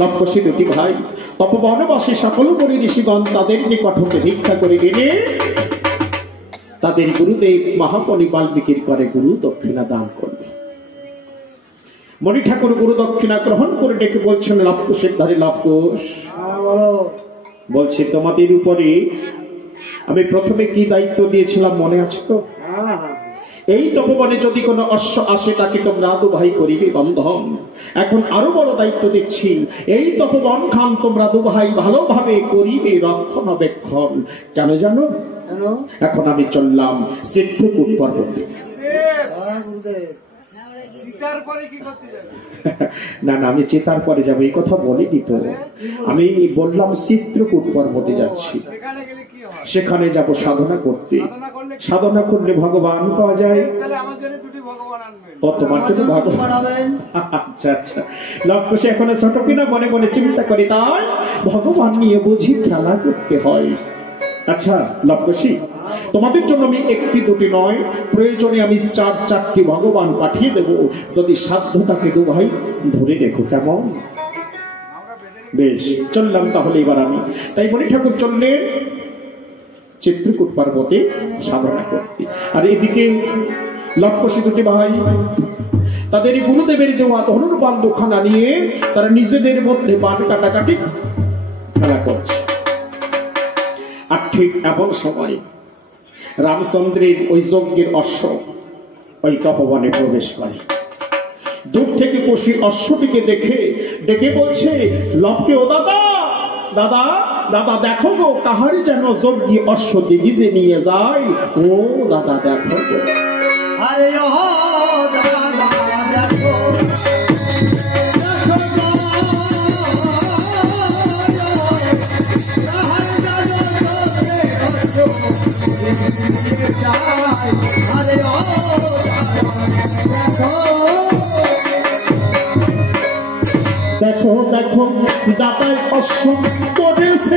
লক্ষসী দুটি ভাই তপবনবাসী সকল মুনি ঋষিগণ তাদের নিকট হতে ভিক্ষা করে এনে তাদের গুরুদেব মহামণি বাল্মীকির করে গুরু দক্ষিণা দান করবে। মণি ঠাকুর গুরু দক্ষিণা গ্রহণ করে ডেকে বলছেন, লক্ষসীর ধারে লক্ষস, বলছে তোমাদের উপরে আমি প্রথমে কি দায়িত্ব দিয়েছিলাম মনে আছে তো? এই তপবনে যদি কোনো অশ্ব আসে তাকে তোমরা দুভাই করিবে বন্ধন। এখন আরো বড় দায়িত্ব দিচ্ছি, এই তপবন খান তোমরা দুভাই ভালোভাবে করিবে রক্ষণাবেক্ষণ। কেন জানো? এখন আমি চললাম চিত্রকূট পর্বতে। না না, আমি চিতার পরে যাবো এই কথা বলিনি তো। আমি বললাম চিত্রকূট পর্বতে যাচ্ছি, সেখানে যাব সাধনা করতে। সাধনা করলে ভগবান পাওয়া যায়। ও তোমার জন্য ভগবান? আচ্ছা আচ্ছা। লক্ষসী এখন ছোট কিনা মনে মনে চিন্তা করি, তাই ভগবান নিয়ে বুঝি খেলা করতে হয়। আচ্ছা লক্ষসী, তোমাদের জন্য আমি একটি দুটি নয়, প্রয়োজনে আমি 4-4টি ভগবান পাঠিয়ে দেব, যদি সাধ্য থাকে দুভাই ধরে রেখো। কেমন? বেশ, চললাম তাহলে এবার আমি। তাই মণি ঠাকুর চললেন চিত্রকূট পর্বতে সাধনা করতে। আর এদিকে লক্ষসী দুটি ভাই তাদের গুরুদেবের দেওয়া ধনুর্বাণ দুখানা নিয়ে তারা নিজেদের মধ্যে বান কাটাকাটি খেলা করছে। আর ঠিক এমন সময় রামচন্দ্রের ওই যজ্ঞের অশ্ব ওই তপবনে প্রবেশ করে। দূর থেকে পশি অশ্বটিকে দেখে ডেকে বলছে লবকে, ও দাদা দাদা দাদা দেখো গো, কাহারি যেন যজ্ঞী অশ্ব দিগিজে নিয়ে যায়। ও দাদা দেখো গো। আরে ও দাদা দেখো, দেখো দেখো দাদার অশ্ব করেছে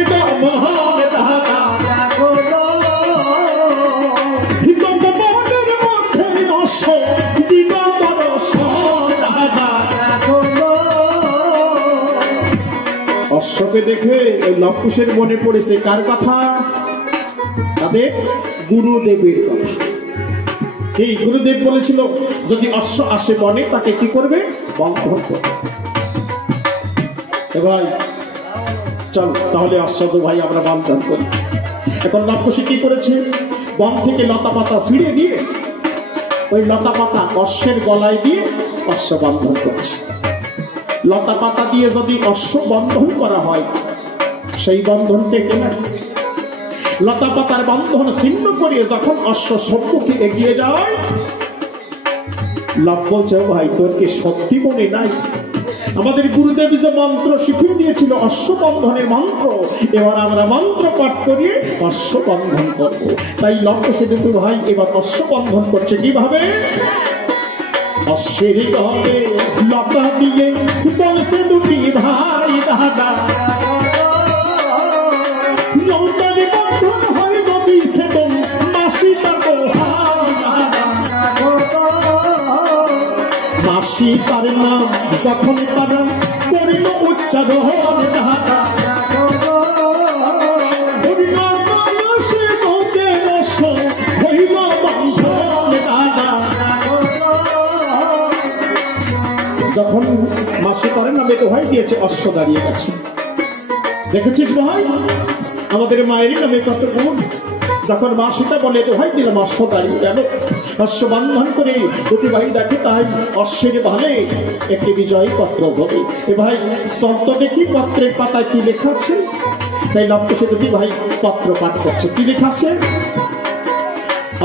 অশ্বকে দেখে লক্ষসের মনে পড়েছে কার কথা? তাদের গুরুদেবের কথা। এই গুরুদেব বলেছিল যদি অশ্ব আসে বনে তাকে কি করবে? বন্ধন করবে। ভাই চল তাহলে অশ্ব ভাই আমরা বন্ধন করি। এখন লক্ষসী কি করেছে? বন থেকে লতা পাতা ছিঁড়ে দিয়ে ওই লতা পাতা অশ্বের গলায় দিয়ে অশ্ব বন্ধন করেছে। লতা পাতা দিয়ে যদি অশ্ব বন্ধন করা হয় সেই বন্ধন টেকে না। লতা পাতার বন্ধন ছিন্ন করিয়ে যখন অশ্ব সম্মুখে এগিয়ে যায়, লাভ বলছে ভাই তোর কি সত্যি মনে নাই? আমাদের গুরুদেব যে মন্ত্র শিখিয়ে দিয়েছিল অশ্ব বন্ধনের মন্ত্র, এবার আমরা মন্ত্র পাঠ করিয়ে অশ্ব বন্ধন করবো। তাই লক্ষসী দুটো ভাই এবার অশ্ব বন্ধন করছে কিভাবে? অশ্বের গলে লতা দিয়ে বলছে দুটি ভাই দাদা, নৌকার বন্ধন হয় যদি সেটা মাসি তাকে মাসি তার নাম যখন তারা করিল উচ্চারণ দাদা, যখন মাসি তার নামে দোহাই দিয়েছে অশ্ব দাঁড়িয়ে গেছে। দেখেছিস ভাই আমাদের মায়েরই নামে কত গুণ। যখন মা সীতা বলে দোহাই দিলাম অশ্ব দাঁড়িয়ে গেল, অশ্ব বন্ধন করে দুটি ভাই দেখে তাই অশ্বের ভালে একটি বিজয়ী পত্র হবে। এ ভাই শব্দ দেখি পত্রের পাতায় কি লেখা আছে? তাই লক্ষসী দুটি ভাই পত্র পাঠ করছে। কি লেখা আছে?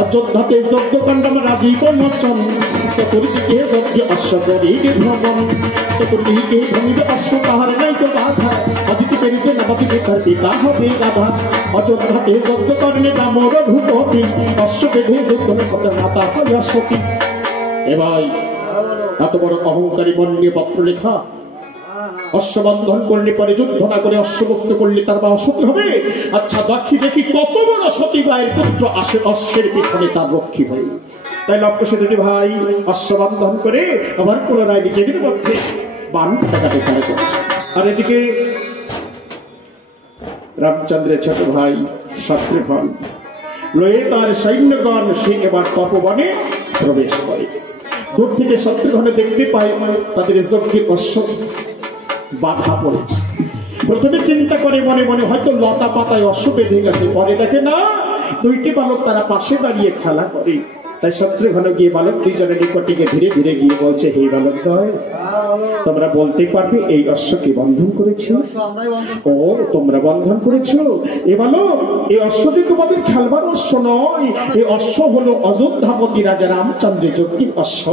অযোধ্যাতে যজ্ঞকাণ্ডম রাজীব মোচন, চতুর্দিকে যজ্ঞ অশ্ব করিবে ভ্রমণ, চতুর্দিকে ভ্রমিবে অশ্ব তাহার নাই তো বাধা, অদিতি পেরিতে নবদিকে তার পিতা হবে গাধা। অযোধ্যাতে যজ্ঞ কর্ণে দামর ভূপতি, অশ্ব বেঁধে যজ্ঞ কত মাতা হয় অশ্বতী। এ ভাই এত বড় অহংকারী বর্ণীয় পত্র লেখা, অশ্ব বন্ধন করলে পরে যুদ্ধ না করে অশ্বমুক্ত করলে তার বা অসতী হবে? আচ্ছা দেখি দেখি কত বড় সতী ভাইয়ের পুত্র আসে অশ্বের পিছনে তার রক্ষী হয়ে। তাই লক্ষসী দুটি ভাই অশ্ব বন্ধন করে আবার পুনরায় নিজেদের মধ্যে বান কাটাকাটি খেলা করছে। আর এদিকে রামচন্দ্রের ছোট ভাই শত্রুঘ্ন লয়ে তার সৈন্যগণ সে এবার তপবনে প্রবেশ করে। দূর থেকে শত্রুঘ্ন দেখতে পায় তাদের যজ্ঞের অশ্ব বাধা পড়েছে। প্রথমে চিন্তা করে মনে মনে হয়তো লতা পাতায় অশ্ব বেঁধে গেছে, পরে দেখে না দুইটি বালক তারা পাশে দাঁড়িয়ে খেলা করে। তাই শত্রুঘ্ন গিয়ে বালক দুইজনের নিকটিকে ধীরে ধীরে গিয়ে বলছে, হে বালক দয়, তোমরা বলতে পারবে এই অশ্বকে বন্ধন করেছে? ও তোমরা বন্ধন করেছো? এ বালক, এই অশ্বটি তোমাদের খেলবার অশ্ব নয়, এই অশ্ব হলো অযোধ্যাপতি রাজা রামচন্দ্রের যজ্ঞের অশ্ব।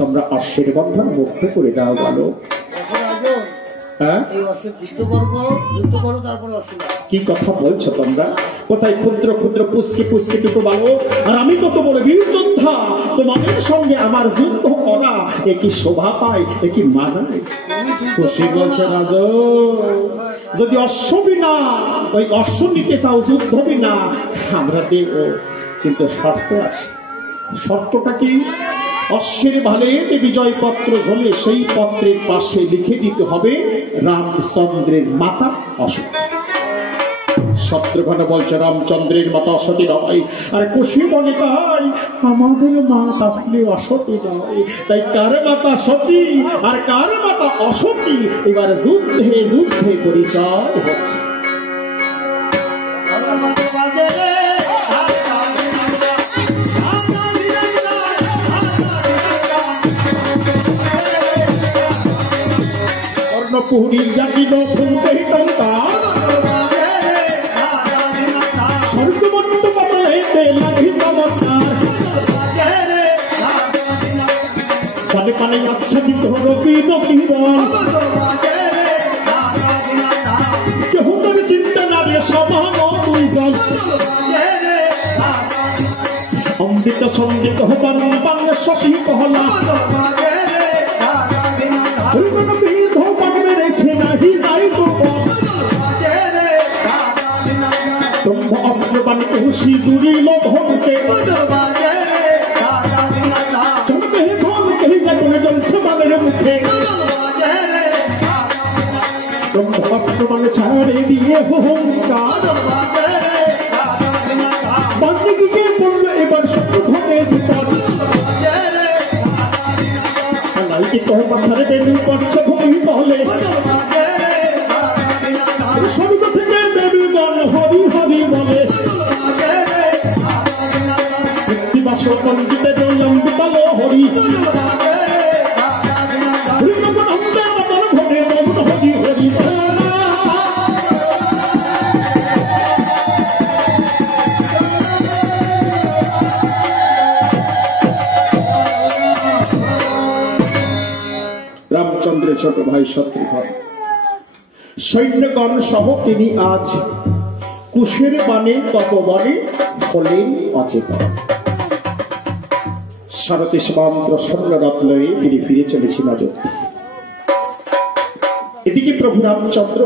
তোমরা অশ্বের বন্ধন মুক্ত করে দাও বালক। কি কথা বলছো তোমরা? কোথায় ক্ষুদ্র ক্ষুদ্র পুষ্কে পুষ্কে টুকু বালো, আর আমি কত বড় বীর যোদ্ধা, তোমাদের সঙ্গে আমার যুদ্ধ করা এ কি শোভা পায়, এ কি মানায়? খুশি বলছে রাজ, যদি অশ্ব বিনা ওই অশ্ব নিতে চাও, যুদ্ধ বিনা আমরা দেব, কিন্তু শর্ত আছে। শর্তটা কি? অশ্বের ভালে যে বিজয় পত্র ঝোলে সেই পত্রের পাশে লিখে দিতে হবে রামচন্দ্রের মাতা অসতী। শত্রুঘ্ন বলছে রামচন্দ্রের মাতা অসতী নয়। আর খুশি বলে তাই আমাদের মা তাহলে অসতী নয়, তাই কার মাতা সতী আর কার মাতা অসতী এবার যুদ্ধে যুদ্ধে পরিচয় হচ্ছে। পুরী জাগিল ফুলতেই টঙ্কা স্বর্গমন্ত পাতাইতে লাগি চমৎকার, পানে পানে আচ্ছাদিত রবি নকিরণ, কেহ তোর চিন্তা না রে সমান দুইজন, অমৃত সঙ্গীত হবান বান শশী কহলা, অস্ত্রবান খুশি জুড়িল ধনকে মুখে, অস্ত্রবান ছাড়ে দিয়ে হুঙ্কার বান্দিকে বলল এবার শত্রুঘ্নের বিপদ, মাথারে বেলু করছে ভূমি বলে, স্বর্গ থেকে দেবীগণ হরি হরি বলে, ব্যক্তিবাস পঞ্জিতে জয়ম্বিতাল হরি, হরি হরি রামচন্দ্রের ছোট ভাই শত্রুঘ্ন সৈন্যগণ সহ তিনি আজ কুশের বানে তপবনে হলেন অচেতন। সারথী সমান্তর স্বর্ণ রথ লয়ে তিনি ফিরে চলেছেন অযোধ্যা। এদিকে প্রভু রামচন্দ্র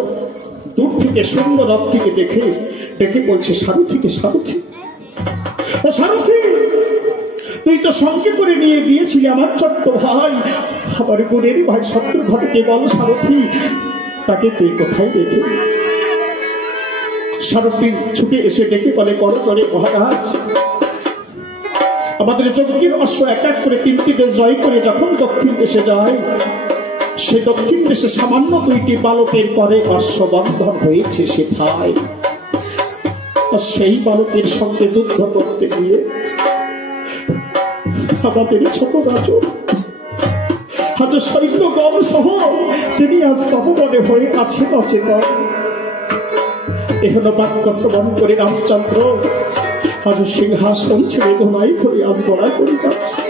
দূর থেকে শূন্য রথটিকে দেখে দেখে বলছে, সারথীকে সারথী, ও সারথী, তুই তো সঙ্গে করে নিয়ে গিয়েছিলি আমার ছোট্ট ভাই, আমার বোনের ভাই শত্রুঘ্নকে বল সারথী, তাকে তুই কোথায় দেখে? সারথী ছুটে এসে ডেকে বলে, করজোড়ে মহারাজ, আমাদের যজ্ঞের অশ্ব এক এক করে তিনটি দেশ জয় করে যখন দক্ষিণ দেশে যায়, সে দক্ষিণ দেশে সামান্য দুইটি বালকের পরে অশ্ব বন্ধন হয়েছে সেথায়। সেই বালকের সঙ্গে যুদ্ধ করতে গিয়ে আমাদের ছোট রাজন আজ সৈন্যগণ সহ তিনি আজ তপবনে হয়ে আছেন অচেতন। এহন বাক্য শ্রবণ করে রামচন্দ্র আজ সিংহাসন ছেড়ে ধোলাই করে আজ গড়া করে যাচ্ছে।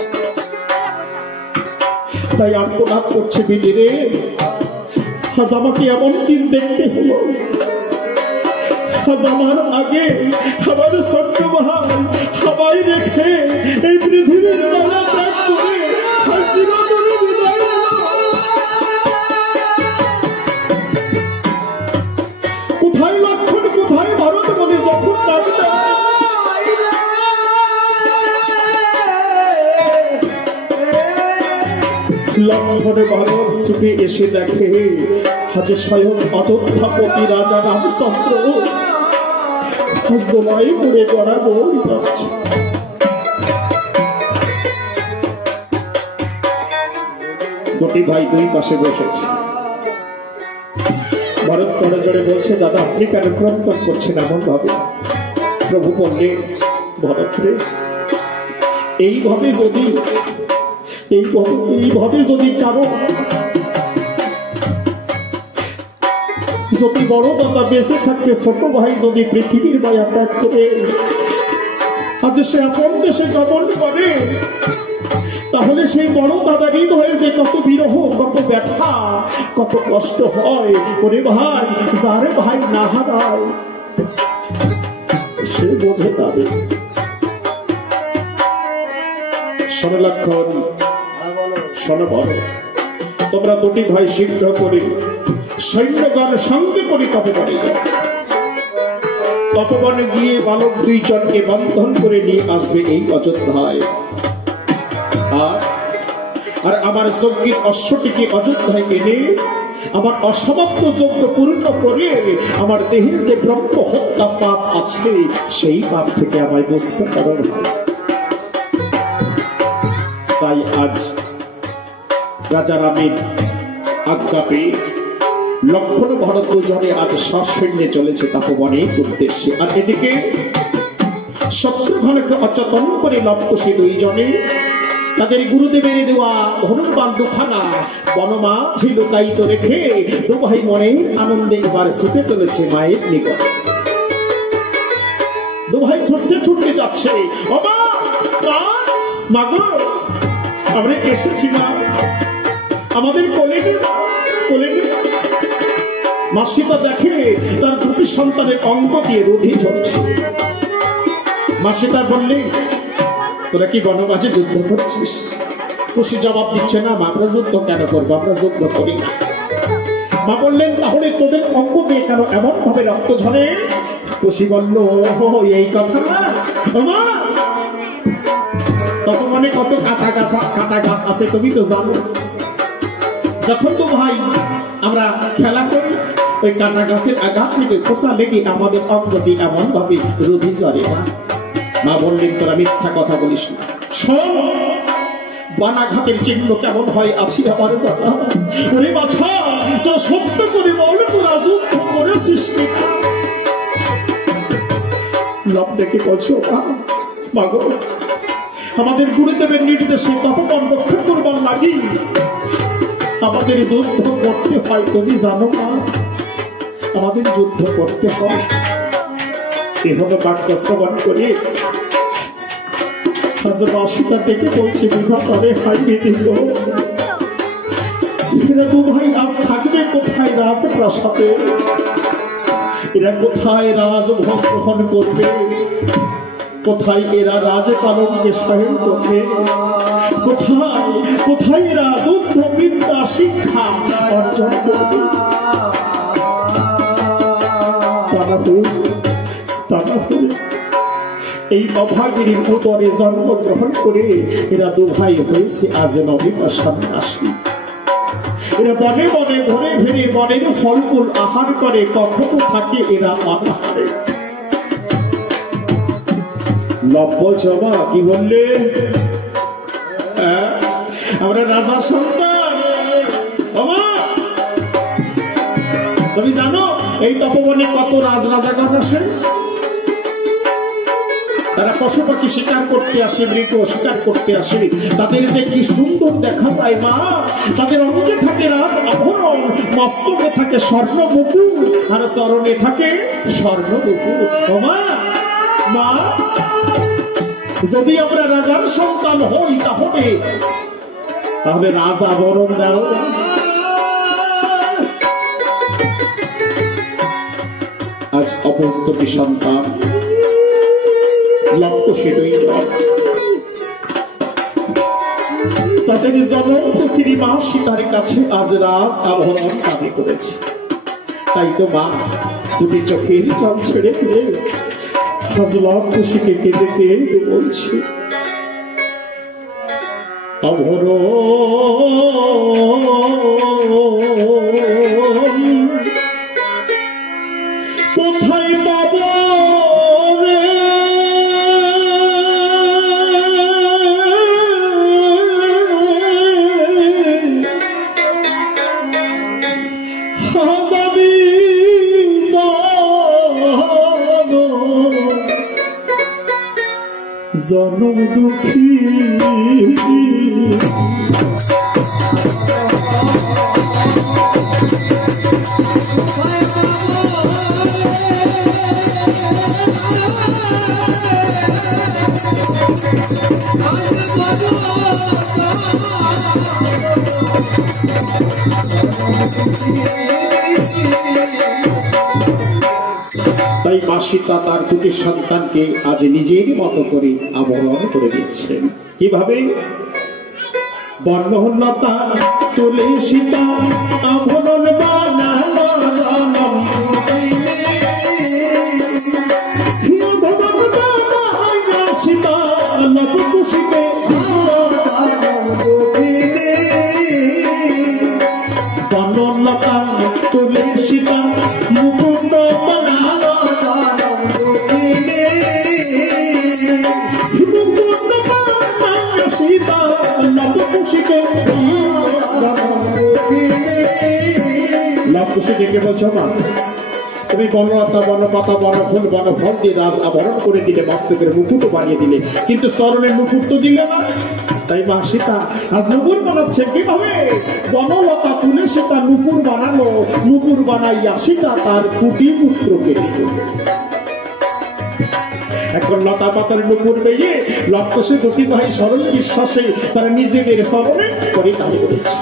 তাই আত্মনাদ করছে, বিদিরে আজ আমাকে এমন দিন দেখতে হলো, আজ আমার আগে আমার ছোট্ট ভাই সবাই রেখে এই পৃথিবীর মায়া ত্যাগ করে কোথায় লক্ষণ, কোথায় ভারত বলে যখন লক্ষণে ভারত ছুটে এসে দেখে হাজে স্বয়ং অযোধ্যাপতি রাজা রামচন্দ্র দোলায় করে গড়াবো যাচ্ছে। দুটি ভাই দুই পাশে বসেছে। ভরত করে জোরে বলছে, দাদা আপনি কেন ক্রন্দন করছেন এমন ভাবে? প্রভু বললে, ভরত রে, এইভাবে যদি কারো যদি বড় দাদা বেঁচে থাকতে ছোট ভাই যদি পৃথিবীর মায়া ত্যাগ করে আজ সে আপন দেশে গমন করে, তাহলে সেই বড় দাদা ঋণ হয়ে যে কত বিরহ, কত ব্যথা, কত কষ্ট হয়। ওরে ভাই, যারে ভাই না হারায় সে বোঝে তাদের। সনলক্ষণ, সনবল, তোমরা দুটি ভাই শীঘ্র করে সৈন্যগণ সঙ্গে করে তপবনে গিয়ে বালক দুইজনকে বন্ধন করে নিয়ে আসবে এই অযোধ্যায়। আর আমার যজ্ঞের অশ্বটিকে অযোধ্যায় এনে আমার অসমাপ্ত যজ্ঞ পূর্ণ করে আমার দেহের যে ব্রহ্ম হত্যা পাপ আছে সেই পাপ থেকে আমায় মুক্ত করার হয়। তাই আজ রাজা রামের আজ্ঞা পেয়ে লক্ষণ ভরত দুজনে আজ সসৈন্যে চলেছে তপবনের উদ্দেশ্যে। আর এদিকে শত্রুঘ্নকে অচেতন করে লবকুশী দুইজনে তাদের গুরুদেবের দেওয়া ধনুর্বাণ দুখানা বনমাঝি লুকায়িত রেখে দু ভাই মনে আনন্দে এবার ছুটে চলেছে মায়ের নিকট। দু ভাই ছুটতে ছুটতে যাচ্ছে। মাগো, আমরা এসেছি মা, আমাদের কোলে মাসিমা দেখে তার দুটি সন্তানের অঙ্গ দিয়ে রোধি ঝরছে। মাসিমা বললে, তোরা কি বনবাজে যুদ্ধ করছিস? খুশি জবাব দিচ্ছে না, আমরা যুদ্ধ কেন করবো, আমরা যুদ্ধ করি না। মা বললেন, তাহলে তোদের অঙ্গ দিয়ে কেন এমন ভাবে রক্ত ঝরে? খুশি বলল, এই কথা না তখন মানে কত কাটা গাছ আছে তুমি তো জানো। যখন তো ভাই আমরা খেলা করি, ওই কাটা গাছের আঘাত থেকে খোসা লেগে আমাদের অঙ্গটি এমন ভাবে রোধি ঝরে না। মা বললেন, তোরা মিথ্যা কথা বলিস না, শোন বানাঘাতের চিহ্ন কেমন হয় আছি আমার জানা। ওরে বাছা, তোরা সত্য করে বল, তোরা যুদ্ধ করেছিস কিনা? লব দেখে বলছো, মাগো আমাদের গুরুদেবের নির্দেশে তপবন রক্ষা করবার লাগি আমাদের যুদ্ধ করতে হয়। তুমি জানো না, আমাদের যুদ্ধ করতে হয়। এভাবে বাক্য শ্রবণ করে বাসিতা থেকে বলছে, বিভা করে হাই দিল, এরা দু ভাই আজ থাকবে কোথায় রাজপ্রাসাদে? এরা কোথায় রাজভোগ গ্রহণ করবে? কোথায় এরা রাজপালনকে সহায়তা করবে? কোথায় এরা যুদ্ধ বিদ্যা শিক্ষা অর্জন করবে? এই অভাগীর উদরে জন্মগ্রহণ করে এরা দু ভাই হয়েছে আজ নবীনা সন্ন্যাসী। এরা বনে বনে ঘুরে ফিরে বনের ফল ফুল আহার করে, কখনো থাকে এরা অনাহারে। লব্য জমা কি বললে? আমরা রাজার সন্তান। তুমি জানো এই তপবনে কত রাজরাজাগণ আসে? তারা পশু পাখি শিকার করতে আসে, মৃগ শিকার করতে আসে। তাদের যে কি সুন্দর দেখা যায় মা, তাদের অঙ্গে থাকে রাজ আভরণ, মস্তকে থাকে স্বর্ণ মুকুট, আর চরণে থাকে স্বর্ণ মুকুট। মা, যদি আমরা রাজার সন্তান হই তাহলে রাজ আবরণ দাও। আজ অপস্তী সন্তান লক্ষ্য সেটাই তাদের জনম পৃথিবী মা সীতার কাছে আজ রাজ আবরণ দাবি করেছে। তাই তো মা দুটি চোখের জল ছেড়ে দিয়ে আজ লক্ষ্য শিখে কেঁদে কেঁদে বলছে, অভরণ কোথায় পাব রে হাজারি জনম দুঃখী তাই মা সীতা তার দুটি সন্তানকে আজ নিজের মতো করে আবরণ করে দিচ্ছেন। কিভাবে? বর্ণহীনতা তুলে সীতা আবরণ বানালো সীতা নব খুশিতে বর্ণলতা তুলে সীতা মুকুট বানালো সীতা নব খুশিতে নব খুশি ডেকে বলছো মা তুমি বনলতা বনপাতা বনফুল বনফল দিয়ে রাজ আবরণ করে দিলে, মস্তকের মুকুট বানিয়ে দিলে, কিন্তু চরণের মুকুট তো দিলে না। তাই মা সীতা আজ নুপুর বানাচ্ছে। কিভাবে? বনলতা তুলে সীতা নুপুর বানালো, নুপুর বানাইয়া সীতা তার কুটি পুত্রকে দিল। এখন লতা পাতার নুপুর পেয়ে লক্ষ্যে দুটি ভাই সরল বিশ্বাসে তারা নিজেদের চরণে পরিণাম করেছে।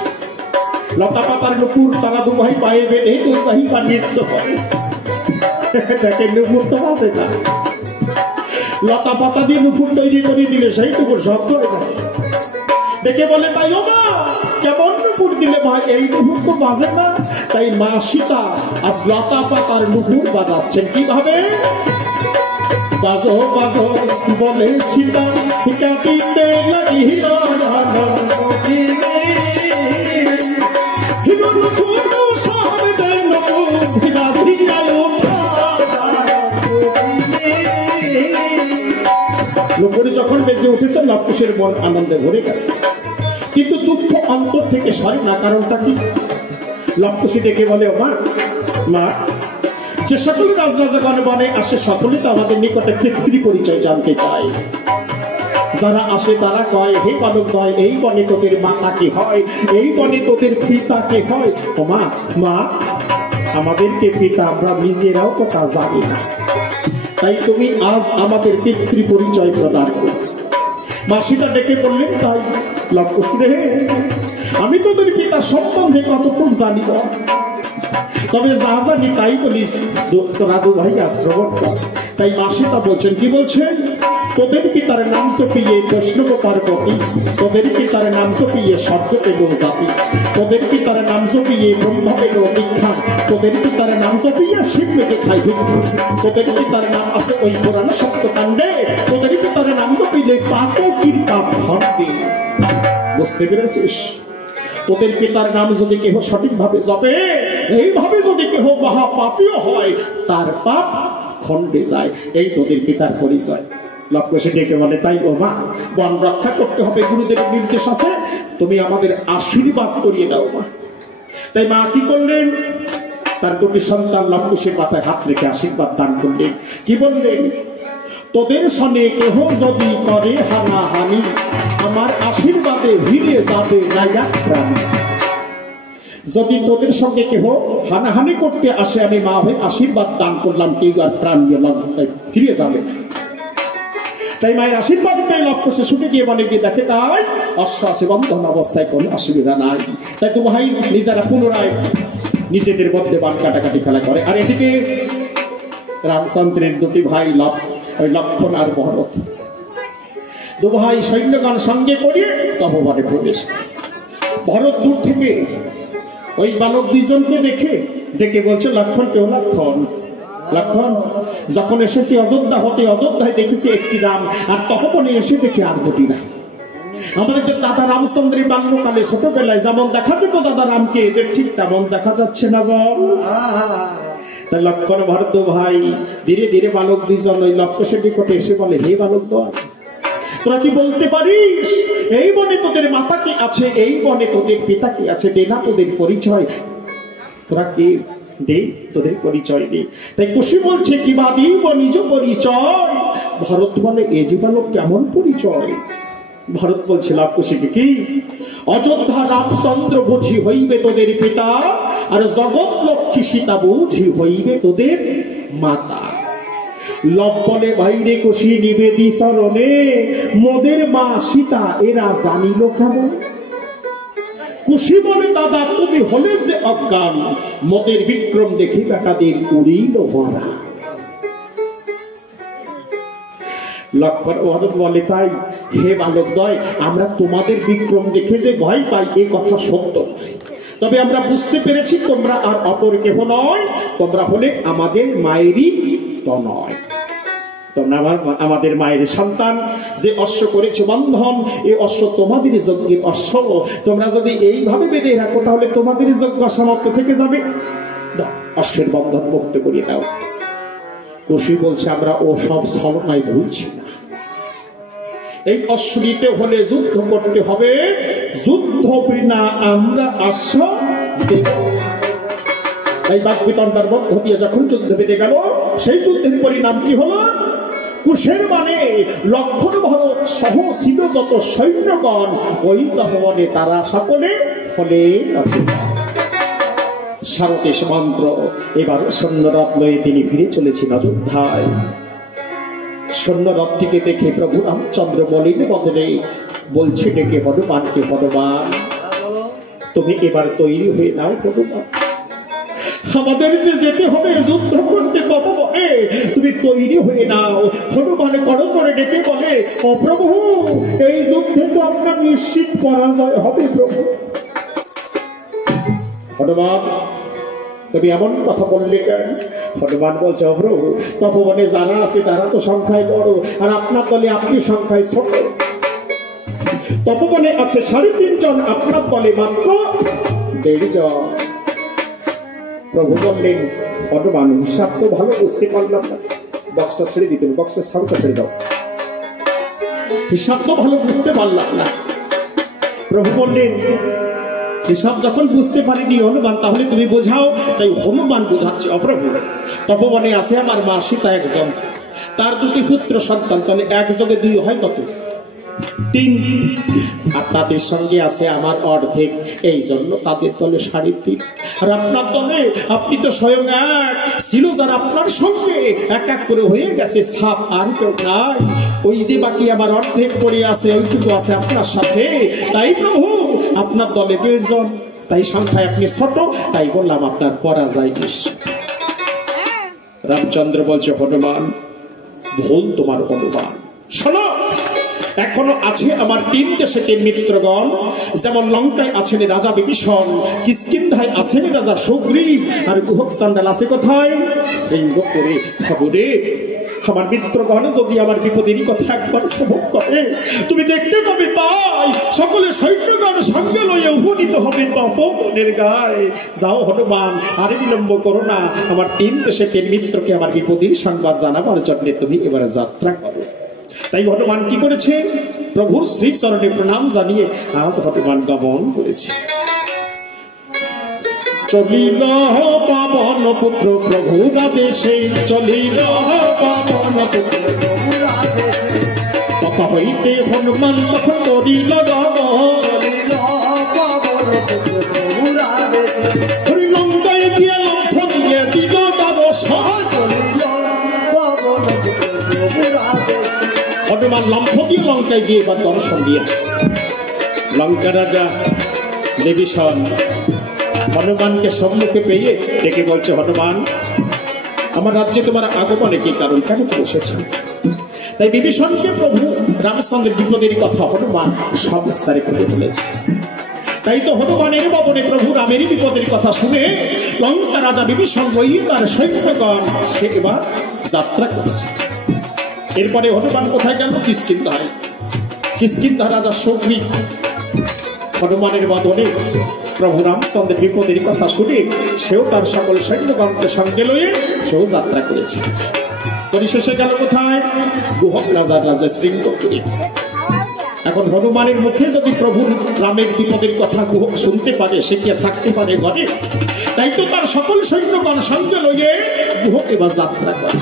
লতা পাতার নুপুর তারা দু ভাই পায়ে বেঁধে দুই ভাই পা নৃত্য করে। দেখে নুপুর তো আছে না, লতা পাতা দিয়ে নুপুর তৈরি করে দিলে সেই টুকুর শব্দ হয়ে যায়। দেখে বলে তাই ও মা কেমন নুপুর দিলে ভাই, এই নুপুর তো বাজে না। তাই মা সীতা আজ লতা পাতার নুপুর বাজাচ্ছেন। কিভাবে? বাজো বাজো বলে সীতা কাটিতে লাগিল নুপুরে যখন বেজে উঠেছে লবকুশের মন আনন্দে ভরে গেছে, কিন্তু দুঃখ অন্তর থেকে সরে না। কারণটা কি? লবকুশি ডেকে বলে মা মা যে সকল রাজরাজাগণ বনে আসে সকলে তো আমাদের নিকটে পিতৃ পরিচয় জানতে চায়। যারা আসে তারা কয় হে বালক কয় এই বনে তোদের মাতা কি হয়, এই বনে তোদের পিতা কে হয়। ও মা মা আমাদেরকে পিতা আমরা নিজেরাও তো তা জানি না, তাই তুমি আজ আমাদের পিতৃ পরিচয় প্রদান করো। মা সীতা ডেকে বললেন তাই লবকুশ রে আমি তোদের পিতা সম্বন্ধে কতটুকু জানি না, তবে যা জানি তাই বলি তোরা দু ভাই শ্রবণ কর। তাই মা সীতা বলছেন, কি বলছেন? তোদের পিতার নাম সপিয়ে বৈষ্ণব পার্বতী, তোদের পিতার নাম সপিয়ে শব্দ পেল জাতি, তোদের পিতার নাম সপিয়ে ব্রহ্ম পেল দীক্ষা, তোদের পিতার নাম সপিয়ে শিব পেতে খাই ভিক্ষা, তোদের পিতার নাম আছে ওই পুরাণ সপ্তকাণ্ডে, তোদের পিতার নাম সপিলে পাপ কীর্তা ভক্তি। বুঝতে পেরেছিস? তোদের পিতার নাম যদি কেহ সঠিক ভাবে জপে, এইভাবে যদি কেহ মহা পাপীও হয়, তার পাপ খণ্ডে যায়। এই তোদের পিতার পরিচয়। লক্ষ্য ডেকে বলে তাই ও মা বন রক্ষা করতে হবে, গুরুদেবের নির্দেশ আছে, তুমি আমাদের আশীর্বাদ করিয়ে দাও মা। তাই মা কি করলেন? তার দুটি সন্তান লক্ষ্যের মাথায় হাত রেখে আশীর্বাদ দান করলেন। কি বললেন? তোদের সনে কেহ যদি করে হানাহানি, আমার আশীর্বাদে ভিড়ে যাবে নাইয়া প্রাণী। যদি তোদের সঙ্গে কেহ হানাহানি করতে আসে, আমি মা হয়ে আশীর্বাদ দান করলাম, কেউ আর প্রাণ ফিরে যাবে। তাই মায়ের আশীর্বাদ পেয়ে লক্ষ্যে ছুটে গিয়ে বনে গিয়ে দেখে তাই অশ্ব আছে বন্ধন অবস্থায় কোনো অসুবিধা নাই। তাই তো ভাই নিজেরা পুনরায় নিজেদের মধ্যে বান কাটাকাটি খেলা করে। আর এদিকে রামচন্দ্রের দুটি ভাই লক্ষণ আর ভরত দু ভাই সৈন্যগণ সঙ্গে করিয়ে তপবনে প্রবেশ। ভরত দূর থেকে ওই বালক দুইজনকে দেখে ডেকে বলছে, লক্ষণ কেউ লক্ষণ লক্ষণ যখন এসেছি অযোধ্যা হতে, অযোধ্যায় দেখেছি একটি রাম, আর তপবনে এসে দেখি আর দুটি না। আমাদের দাদা রামচন্দ্রের বাল্যকালে ছোটবেলায় যেমন দেখা যেত দাদা রামকে, এদের ঠিক তেমন দেখা যাচ্ছে না বল। তাই লক্ষণ ভরত ভাই ধীরে ধীরে বালক দুইজন ওই লক্ষ্যের নিকটে এসে বলে, হে বালক দল, তোরা কি বলতে পারিস এই বনে তোদের মাতা কি আছে, এই বনে তোদের পিতা কি আছে, দে না তোদের পরিচয়, তোরা কে, দে তোদের পরিচয় দে। তাই কুশি বলছে কি বা দিব নিজ পরিচয়। ভরত বলে, এ যে বালক কেমন পরিচয়। ভরত বলছিল কুশিকে কি, অযোধ্যা রামচন্দ্র বুঝি হইবে তোদের পিতা, আর জগৎ লক্ষ্মী সীতা বুঝি হইবে তোদের মাতা। লব্বনে বাইরে কুশি নিবেদি চরণে, মোদের মা সীতা এরা জানিল কেমন। কুশি বলে, দাদা তুমি হলে যে অজ্ঞান, মোদের বিক্রম দেখি বেটাদের উড়িল ভরা। লক্ষণ ভরত বলে, তাই হে বালক দয়, আমরা তোমাদের বিক্রম দেখে যে ভয় পাই এ কথা সত্য, তবে আমরা বুঝতে পেরেছি তোমরা আর অপর কেহ নয়, তোমরা হলে আমাদের মায়েরই তনয়। তোমরা আমাদের মায়ের সন্তান, যে অশ্ব করেছো বন্ধন, এই অশ্ব তোমাদের যজ্ঞের অশ্ব, তোমরা যদি এইভাবে বেঁধে রাখো তাহলে তোমাদের যজ্ঞ সমাপ্ত থেকে যাবে, অশ্বের বন্ধন মুক্ত করিয়ে দাও। কুশি বলছে, আমরা ও সব ছলনায় ভুলছি না, এই অশ্ব নিতে হলে যুদ্ধ করতে হবে, যুদ্ধ বিনা আমরা আশ্ব দেব। এই বাকবিতণ্ডার মধ্য দিয়ে যখন যুদ্ধ বেঁধে গেল, সেই যুদ্ধের পরিণাম কি হলো, কুশের মানে লক্ষণ ভরত সহ ছিল যত সৈন্যগণ, ওই তহবনে তারা সকলে ফলে সারতেশ মন্ত্র। এবার সৈন্যরথ লয়ে তিনি ফিরে চলেছেন অযোধ্যায়। সৈন্যরথটিকে দেখে প্রভু রামচন্দ্র বলিন বদলে বলছে ডেকে, হনুমানকে, হনুমান তুমি এবার তৈরি হয়ে নাও হনুমান, আমাদের যে যেতে হবে যুদ্ধ করতে তপবনে, তুমি তৈরি হয়ে নাও। হনুমান করজোড়ে ডেকে বলে, ও প্রভু এই যুদ্ধে তো আপনার নিশ্চিত পরাজয় হবে প্রভু। হনুমান তুমি এমন কথা বললে কেন? হনুমান বলছে, ও প্রভু তপবনে যারা আছে তারা তো সংখ্যায় বড়, আর আপনার দলে আপনি সংখ্যায় ছোট। তপবনে আছে 3.5 জন, আপনার দলে মাত্র 1.5 জন। প্রভু বললেন, হনুমান হিসাব তো ভালো বুঝতে পারলাম না, বক্সটা ছেড়ে দিতেন, বক্সের সাউন্ডটা ছেড়ে দাও, হিসাব তো ভালো বুঝতে পারলাম না। প্রভু বললেন, হিসাব যখন বুঝতে পারিনি হনুমান, তাহলে তুমি বোঝাও। তাই হনুমান বোঝাচ্ছে, অপ্রভু তপবনে আছে আমার মা সীতা একজন, তার 2টি পুত্র সন্তান, তাহলে 1 যোগে 2 হয় কত? 3। আর তাদের সঙ্গে আছে আমার অর্ধেক, এই জন্য তাদের দলে 3.5। আর আপনার দলে আপনি তো স্বয়ং এক, ছিল যারা আপনার সঙ্গে এক এক করে হয়ে গেছে, সাপ আর কেউ নাই, ওই যে বাকি আমার অর্ধেক পড়ে আছে ওইটুকু আছে আপনার সাথে। তাই প্রভু আপনার দলে 1.5 জন, তাই সংখ্যায় আপনি ছোট, তাই বললাম আপনার পরাজয় নিশ্চিত। রামচন্দ্র বলছে, হনুমান ভুল তোমার অনুমান। শোনো, এখনো আছে আমার 3 দেশের মিত্রগণ, যেমন লঙ্কায় আছেন রাজা বিভীষণ, কিষ্কিন্ধায় আছেন রাজা সুগ্রীব, আর গুহক চান্ডাল আছে কোথায়? শ্রীঙ্গপুরে। খবরে আমার মিত্রগণ যদি আমার বিপদেরই কথা একবার শ্রবণ করে, তুমি দেখতে পাবে তাই সকলে সৈন্যগণ সঙ্গে লইয়া উপনীত হবে তপবনের গায়ে। যাও হনুমান, আর বিলম্ব করো না, আমার 3 দেশের মিত্রকে আমার বিপদের সংবাদ জানাবার জন্য তুমি এবারে যাত্রা করো। তাই হনুমান কি করেছে? প্রভুর শ্রী চরণে প্রণাম জানিয়ে আজ হনুমান গমন করেছে। চলিল পাবন পুত্র প্রভুর আদেশে, চলিল পাবন পুত্র প্রভুর আদেশে, কথা হইতে হনুমান তখন করিল লঙ্কায় গিয়ে লঙ্ঘন দিয়ে দিল হনুমান লম্ফ দিয়ে লঙ্কায় গিয়ে এবার দর্শন দিয়েছে। লঙ্কা রাজা বিভীষণ হনুমানকে সম্মুখে পেয়ে ডেকে বলছে, হনুমান আমার রাজ্যে তোমার আগমনে কি কারণ, কেন তুমি এসেছো? তাই বিভীষণকে প্রভু রামচন্দ্রের বিপদের কথা হনুমান সবিস্তারে খুলে বলেছে। তাই তো হনুমানের বদনে প্রভু রামের বিপদের কথা শুনে লঙ্কা রাজা বিভীষণ লইয়ে তার সৈন্যগণ সে এবার যাত্রা করেছে। এরপরে হনুমান কোথায় গেল? কিষ্কিন্ধায়। কিষ্কিন্ধা রাজা শৌগ্রী হনুমানের বদনে প্রভু রামচন্দ্রের বিপদের কথা শুনে সেও তার সকল সৈন্যগণকে সঙ্গে লয়ে সেও যাত্রা করেছে। পরিশেষে গেল কোথায়? গুহক রাজার রাজা শৃঙ্গপুরে। এখন হনুমানের মুখে যদি প্রভু রামের বিপদের কথা গুহক শুনতে পারে, সে কি থাকতে পারে ঘরে? তাই তো তার সকল সৈন্যগণ সঙ্গে লইয়ে গুহক এবার যাত্রা করে।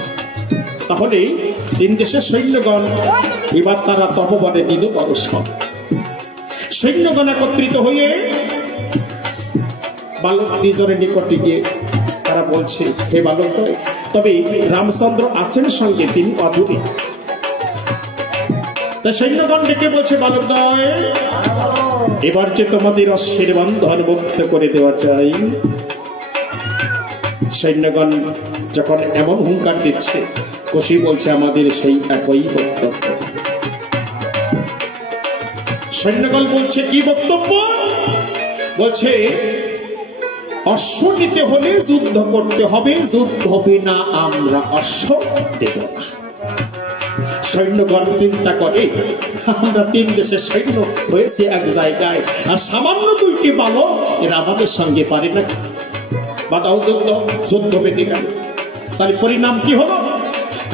তাহলে তিন দেশের সৈন্যগণ এবার তারা তপবনে দিল দর্শন। সৈন্যগণ একত্রিত হয়ে বালক দ্বিজনের নিকটে গিয়ে তারা বলছে, হে বালক, তবে রামচন্দ্র আছেন সঙ্গে, তিনি অদূরে। তা সৈন্যগণ ডেকে বলছে, বালকদ্বয়, এবার যে তোমাদের অশ্বের বন্ধন মুক্ত করে দেওয়া চাই। সৈন্যগণ যখন এমন হুঙ্কার দিচ্ছে, কোশি বলছে, আমাদের সেই একই বক্তব্য। সৈন্যগণ বলছে, কি বক্তব্য? বলছে, অশ্ব নিতে হলে যুদ্ধ করতে হবে, যুদ্ধ হবে না আমরা অশ্ব দেব না। সৈন্যগণ চিন্তা করে, আমরা তিন দেশের সৈন্য হয়েছে এক জায়গায়, আর সামান্য দুইটি বালক এরা আমাদের সঙ্গে পারে না। বাদাও যুদ্ধ বেঁধে গেল। তার পরিণাম কি হলো?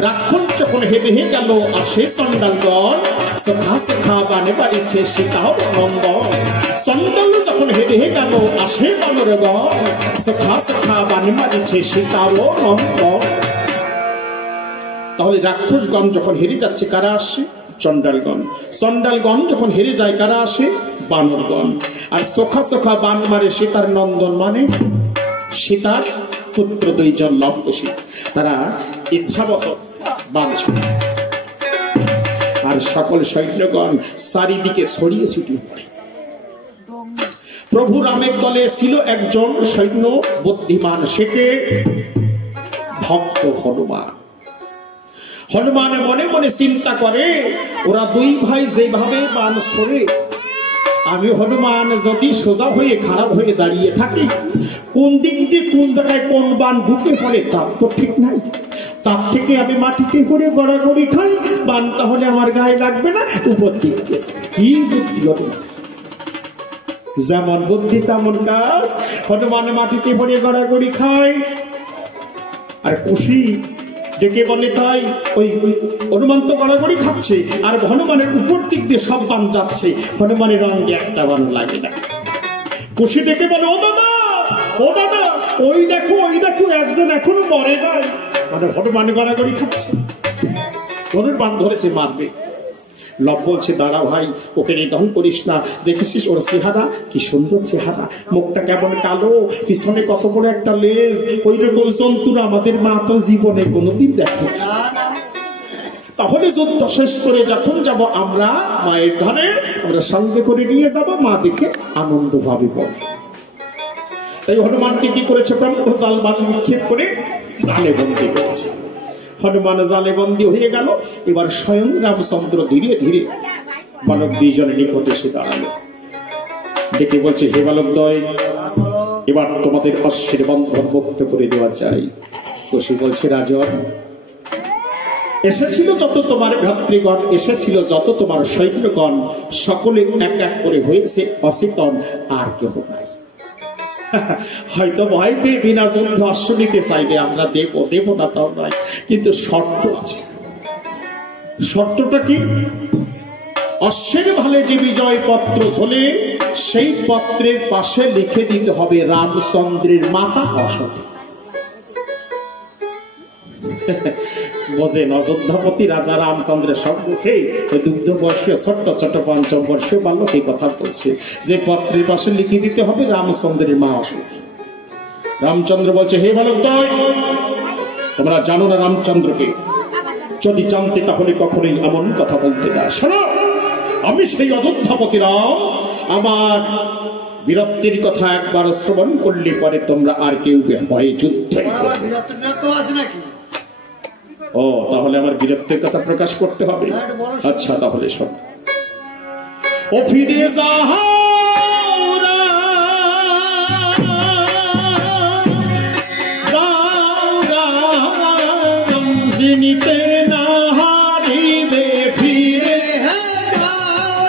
রাক্ষণ যখন হেঁটে হেঁটে গেল, আর সে চণ্ডালগণ সখা সখা গানে বাড়িছে সীতাও নন্দন। চণ্ডাল যখন হেঁটে হেঁটে গেল, আর সে বানরগণ সখা সখা গানে বাড়িছে সীতাও নন্দন। তাহলে রাক্ষসগণ যখন হেরে যাচ্ছে, কারা আসে? চণ্ডালগণ। চণ্ডালগণ যখন হেরে যায়, কারা আসে? বানরগণ। আর সখা সখা বান মারে সীতার নন্দন, মানে সীতার পুত্র দুইজন লবকুশী, তারা ইচ্ছামত বান ছুটে। আর সকল সৈন্যগণ চারিদিকে ছড়িয়ে ছিটিয়ে পড়ে। প্রভু রামের দলে ছিল একজন সৈন্য বুদ্ধিমান, সেকে ভক্ত হনুমান। হনুমান মনে মনে চিন্তা করে, ওরা দুই ভাই যেভাবে বান ছড়ে, আমি হনুমান যদি সোজা হয়ে খারাপ হয়ে দাঁড়িয়ে থাকি, কোন দিক দিয়ে কোন জায়গায় কোন বান ঢুকে পড়ে তার তো ঠিক নাই। তার থেকে আমি মাটিতে পড়ে গড়াগড়ি খাই, বান তাহলে আমার গায়ে লাগবে না, উপর দিক দিয়ে। কি বুদ্ধি হবে! যেমন বুদ্ধি তেমন কাজ। হনুমান মাটিতে পড়ে গড়াগড়ি খায়, আর খুশি ডেকে বলে, তাই ওই হনুমান তো গড়াগড়ি খাচ্ছে, আর হনুমানের উপর দিক দিয়ে সব বান যাচ্ছে, হনুমানের রঙে একটা বান লাগে না। খুশি ডেকে বলে, ও দাদা, ও দাদা, ওই দেখো, ওই দেখো, একজন এখনো মরে নাই। মানে হনুমান গড়াগড়ি খাচ্ছে, ধনুর বান ধরেছে, মারবে। লব বলছে, দাঁড়া ভাই, ওকে নিধন করিস না। দেখেছিস ওর চেহারা, কি সুন্দর চেহারা, মুখটা কেমন কালো, পিছনে কত বড় একটা লেজ, ওই রকম জন্তুরা আমাদের মা তো জীবনে কোনোদিন দেখে। তাহলে যুদ্ধ শেষ করে যখন যাব আমরা মায়ের ঘরে, আমরা সঙ্গে করে নিয়ে যাব, মা দেখে আনন্দ ভাবে বলে। তাই হনুমানকে কি করেছে? ব্রহ্ম জাল বান নিক্ষেপ করে জালে বন্দী করেছে। হনুমান জালে বন্দী হয়ে গেল। এবার স্বয়ং রামচন্দ্র ধীরে ধীরে বালক দুইজনের নিকটে এসে দাঁড়ালো, ডেকে বলছে, হে বালকদ্বয়, এবার তোমাদের অশ্বের বন্ধন মুক্ত করে দেওয়া চাই। কোশি বলছে, রাজন, এসেছিল যত তোমার ভ্রাতৃগণ, এসেছিল যত তোমার সৈন্যগণ, সকলে এক এক করে হয়েছে অচেতন, আর কেহ নাই। হয়তো ভয় পেয়ে বিনা যুদ্ধে অশ্ব নিতে চাইবে, আমরা দেব না তাও নয়, কিন্তু শর্ত আছে। শর্তটা কি? অশ্বের ভালে যে বিজয় পত্র ঝোলে, সেই পত্রের পাশে লিখে দিতে হবে রামচন্দ্রের মাতা অসতী। বোঝেন, অযোধ্যাপতি রাজা রামচন্দ্রের সম্মুখে দুগ্ধ বর্ষীয় ছোট্ট ছোট্ট পঞ্চম বর্ষীয় বালক এই কথা বলছে যে পত্রের পাশে লিখে দিতে হবে রামচন্দ্রের মা অসতী। রামচন্দ্র বলছে, হে বালকদ্বয়, তোমরা জানো না রামচন্দ্রকে? যদি জানতে তাহলে কখনোই এমন কথা বলতে না। শোনো, আমি সেই অযোধ্যাপতি রাম, আমার বীরত্বের কথা একবার শ্রবণ করলে পরে তোমরা আর কেউ ভয়ে যুদ্ধ। ও, তাহলে আমার বীরত্বের কথা প্রকাশ করতে হবে। আচ্ছা, তাহলে শোন। ও ফিরে যাও জিনিতে না হারিবে, ফিরে যাও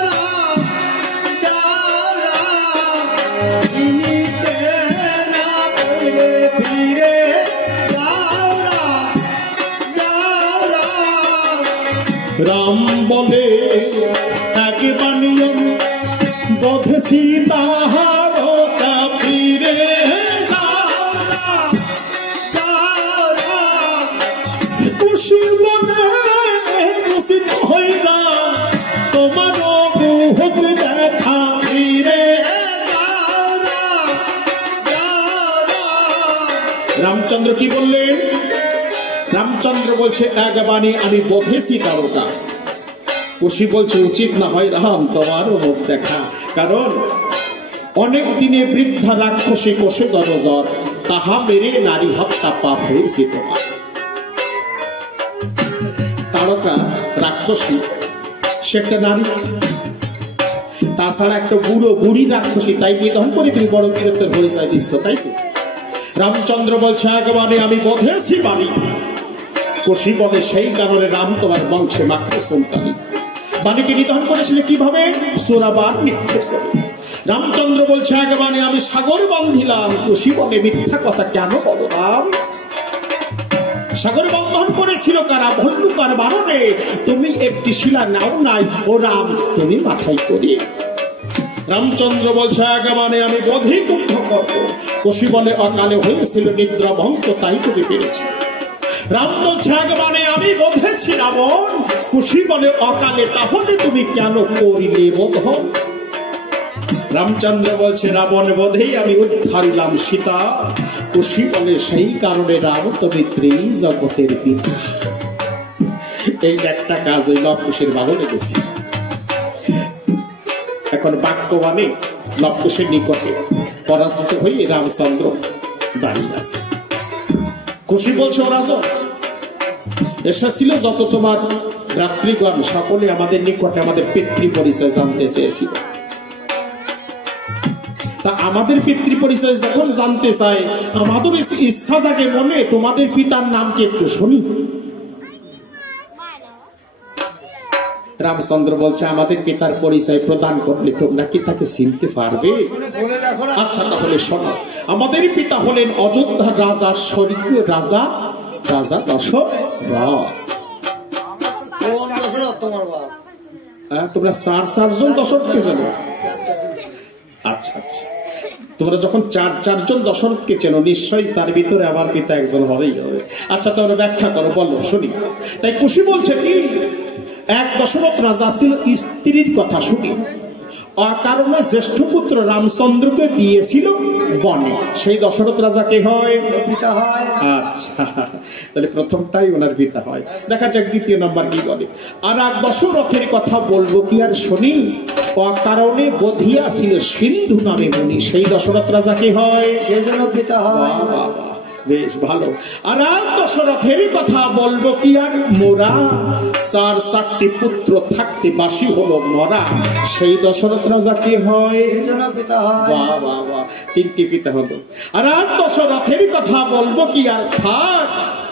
রাম বলে এক বাণী বোধে সীতাহার কাপিরে খুশি মনে খুশি হইরা তোমার মুখ দেখা রে। রামচন্দ্র কি বললেন? রামচন্দ্র বলছে এক বাণী আমি বোধেছি তারকা। খুশি বলছে উচিত না হয় রাম তোমারও মুখ দেখা, কারণ অনেক দিনে বৃদ্ধা রাক্ষসী কোষে জনজর, তাহা মেরে নারী হত্যা পাপ হয়েছে তোমার। তারকা রাক্ষসী সে একটা নারী, তাছাড়া একটা বুড়ো বুড়ি রাক্ষসী, তাই নিধন করে তুমি বড় বীরত্বের পরিচয় দিচ্ছ, তাই তো? রামচন্দ্র বলছে একবারে আমি বোধেছি বাণী। খুশি বলে সেই কারণে রাম তোমার বংশে মাত্র সন্তানী। বাণীকে নিধন করেছিল কিভাবে? সোরাবার নিক্ষেপ করে। রামচন্দ্র বলছে একবারে আমি সাগর বান্ধিলাম। খুশি বলে মিথ্যা কথা কেন বলো রাম? সাগর বন্ধন করেছিল কারা? ভল্লুকার বারণে। তুমি একটি শিলা নাও নাই ও রাম, তুমি মাথায় করি। রামচন্দ্র বলছে একেবারে আমি বোধই দুঃখ করব। খুশি বলে অকালে হয়েছিল নিদ্রা ভঙ্গ, তাই তুমি পেরেছি। রাম বলছে একেবারে আমি বোধেছি রাবণ। খুশি বলে অকালে, তাহলে তুমি কেন করিলে বোধন? রামচন্দ্র বলছে রাবণ বোধেই আমি উদ্ধারিলাম সীতা। খুশি বলে সেই কারণে রাম তুমি ত্রিজগতের পিতা। এই একটা কাজ ওই লবকুশের বাবনে গেছি। এখন বাক্যবাণে লবকুশের নিকটে পরাজিত হয়ে রামচন্দ্র দাঁড়িয়ে আছে। খুশি বলছে ও রাজা, এসেছিল যত তোমার ভ্রাতৃগণ সকলে আমাদের নিকটে আমাদের পিতৃ পরিচয় জানতে চেয়েছিল। তা আমাদের পিতৃ পরিচয় যখন জানতে চাই, আমাদের ইচ্ছা জাগে মনে তোমাদের পিতার নাম কি একটু শুনি। রামচন্দ্র বলছে আমাদের পিতার পরিচয় প্রদান করলে তোমরা কি তাকে চিনতে পারবে? আচ্ছা তাহলে শোনো, আমাদের পিতা হলেন অযোধ্যার রাজা, স্বর্গীয় রাজা, রাজা দশরথ। তোমরা চারজন দশরথকে জানো? আচ্ছা আচ্ছা, তোমরা যখন চারজন দশরথকে চেনো, নিশ্চয়ই তার ভিতরে আমার পিতা একজন হবেই হবে। আচ্ছা তোমরা ব্যাখ্যা করো, বলো শুনি। তাই খুশি বলছে কি, এক দশরথ রাজা ছিল, স্ত্রীর কথা শুনি অকারণে জ্যেষ্ঠ পুত্র রামচন্দ্রকে দিয়েছিল বনে। সেই দশরথ রাজা কে হয়? পিতা হয়। আচ্ছা তাহলে প্রথমটাই ওনার পিতা হয়। দেখা যাক দ্বিতীয় নাম্বার কি বলে। আর এক দশরথের কথা বলবো কি আর শুনি, অকারণে বধিয়া ছিল সিন্ধু নামে মুনি। সেই দশরথ রাজা কে হয়? সেজন্য পিতা হয়। বেশ ভালো। আর এক দশরথের কথা বলবো কি আর, মোরা চারটি পুত্র থাকতে বাসি হলো মরা। সেই দশরথ রাজা কি হয়? বাহ বাহ বাহ, তিনটি পিতা হলো। আর এক দশরথের কথা বলবো কি আর, থাক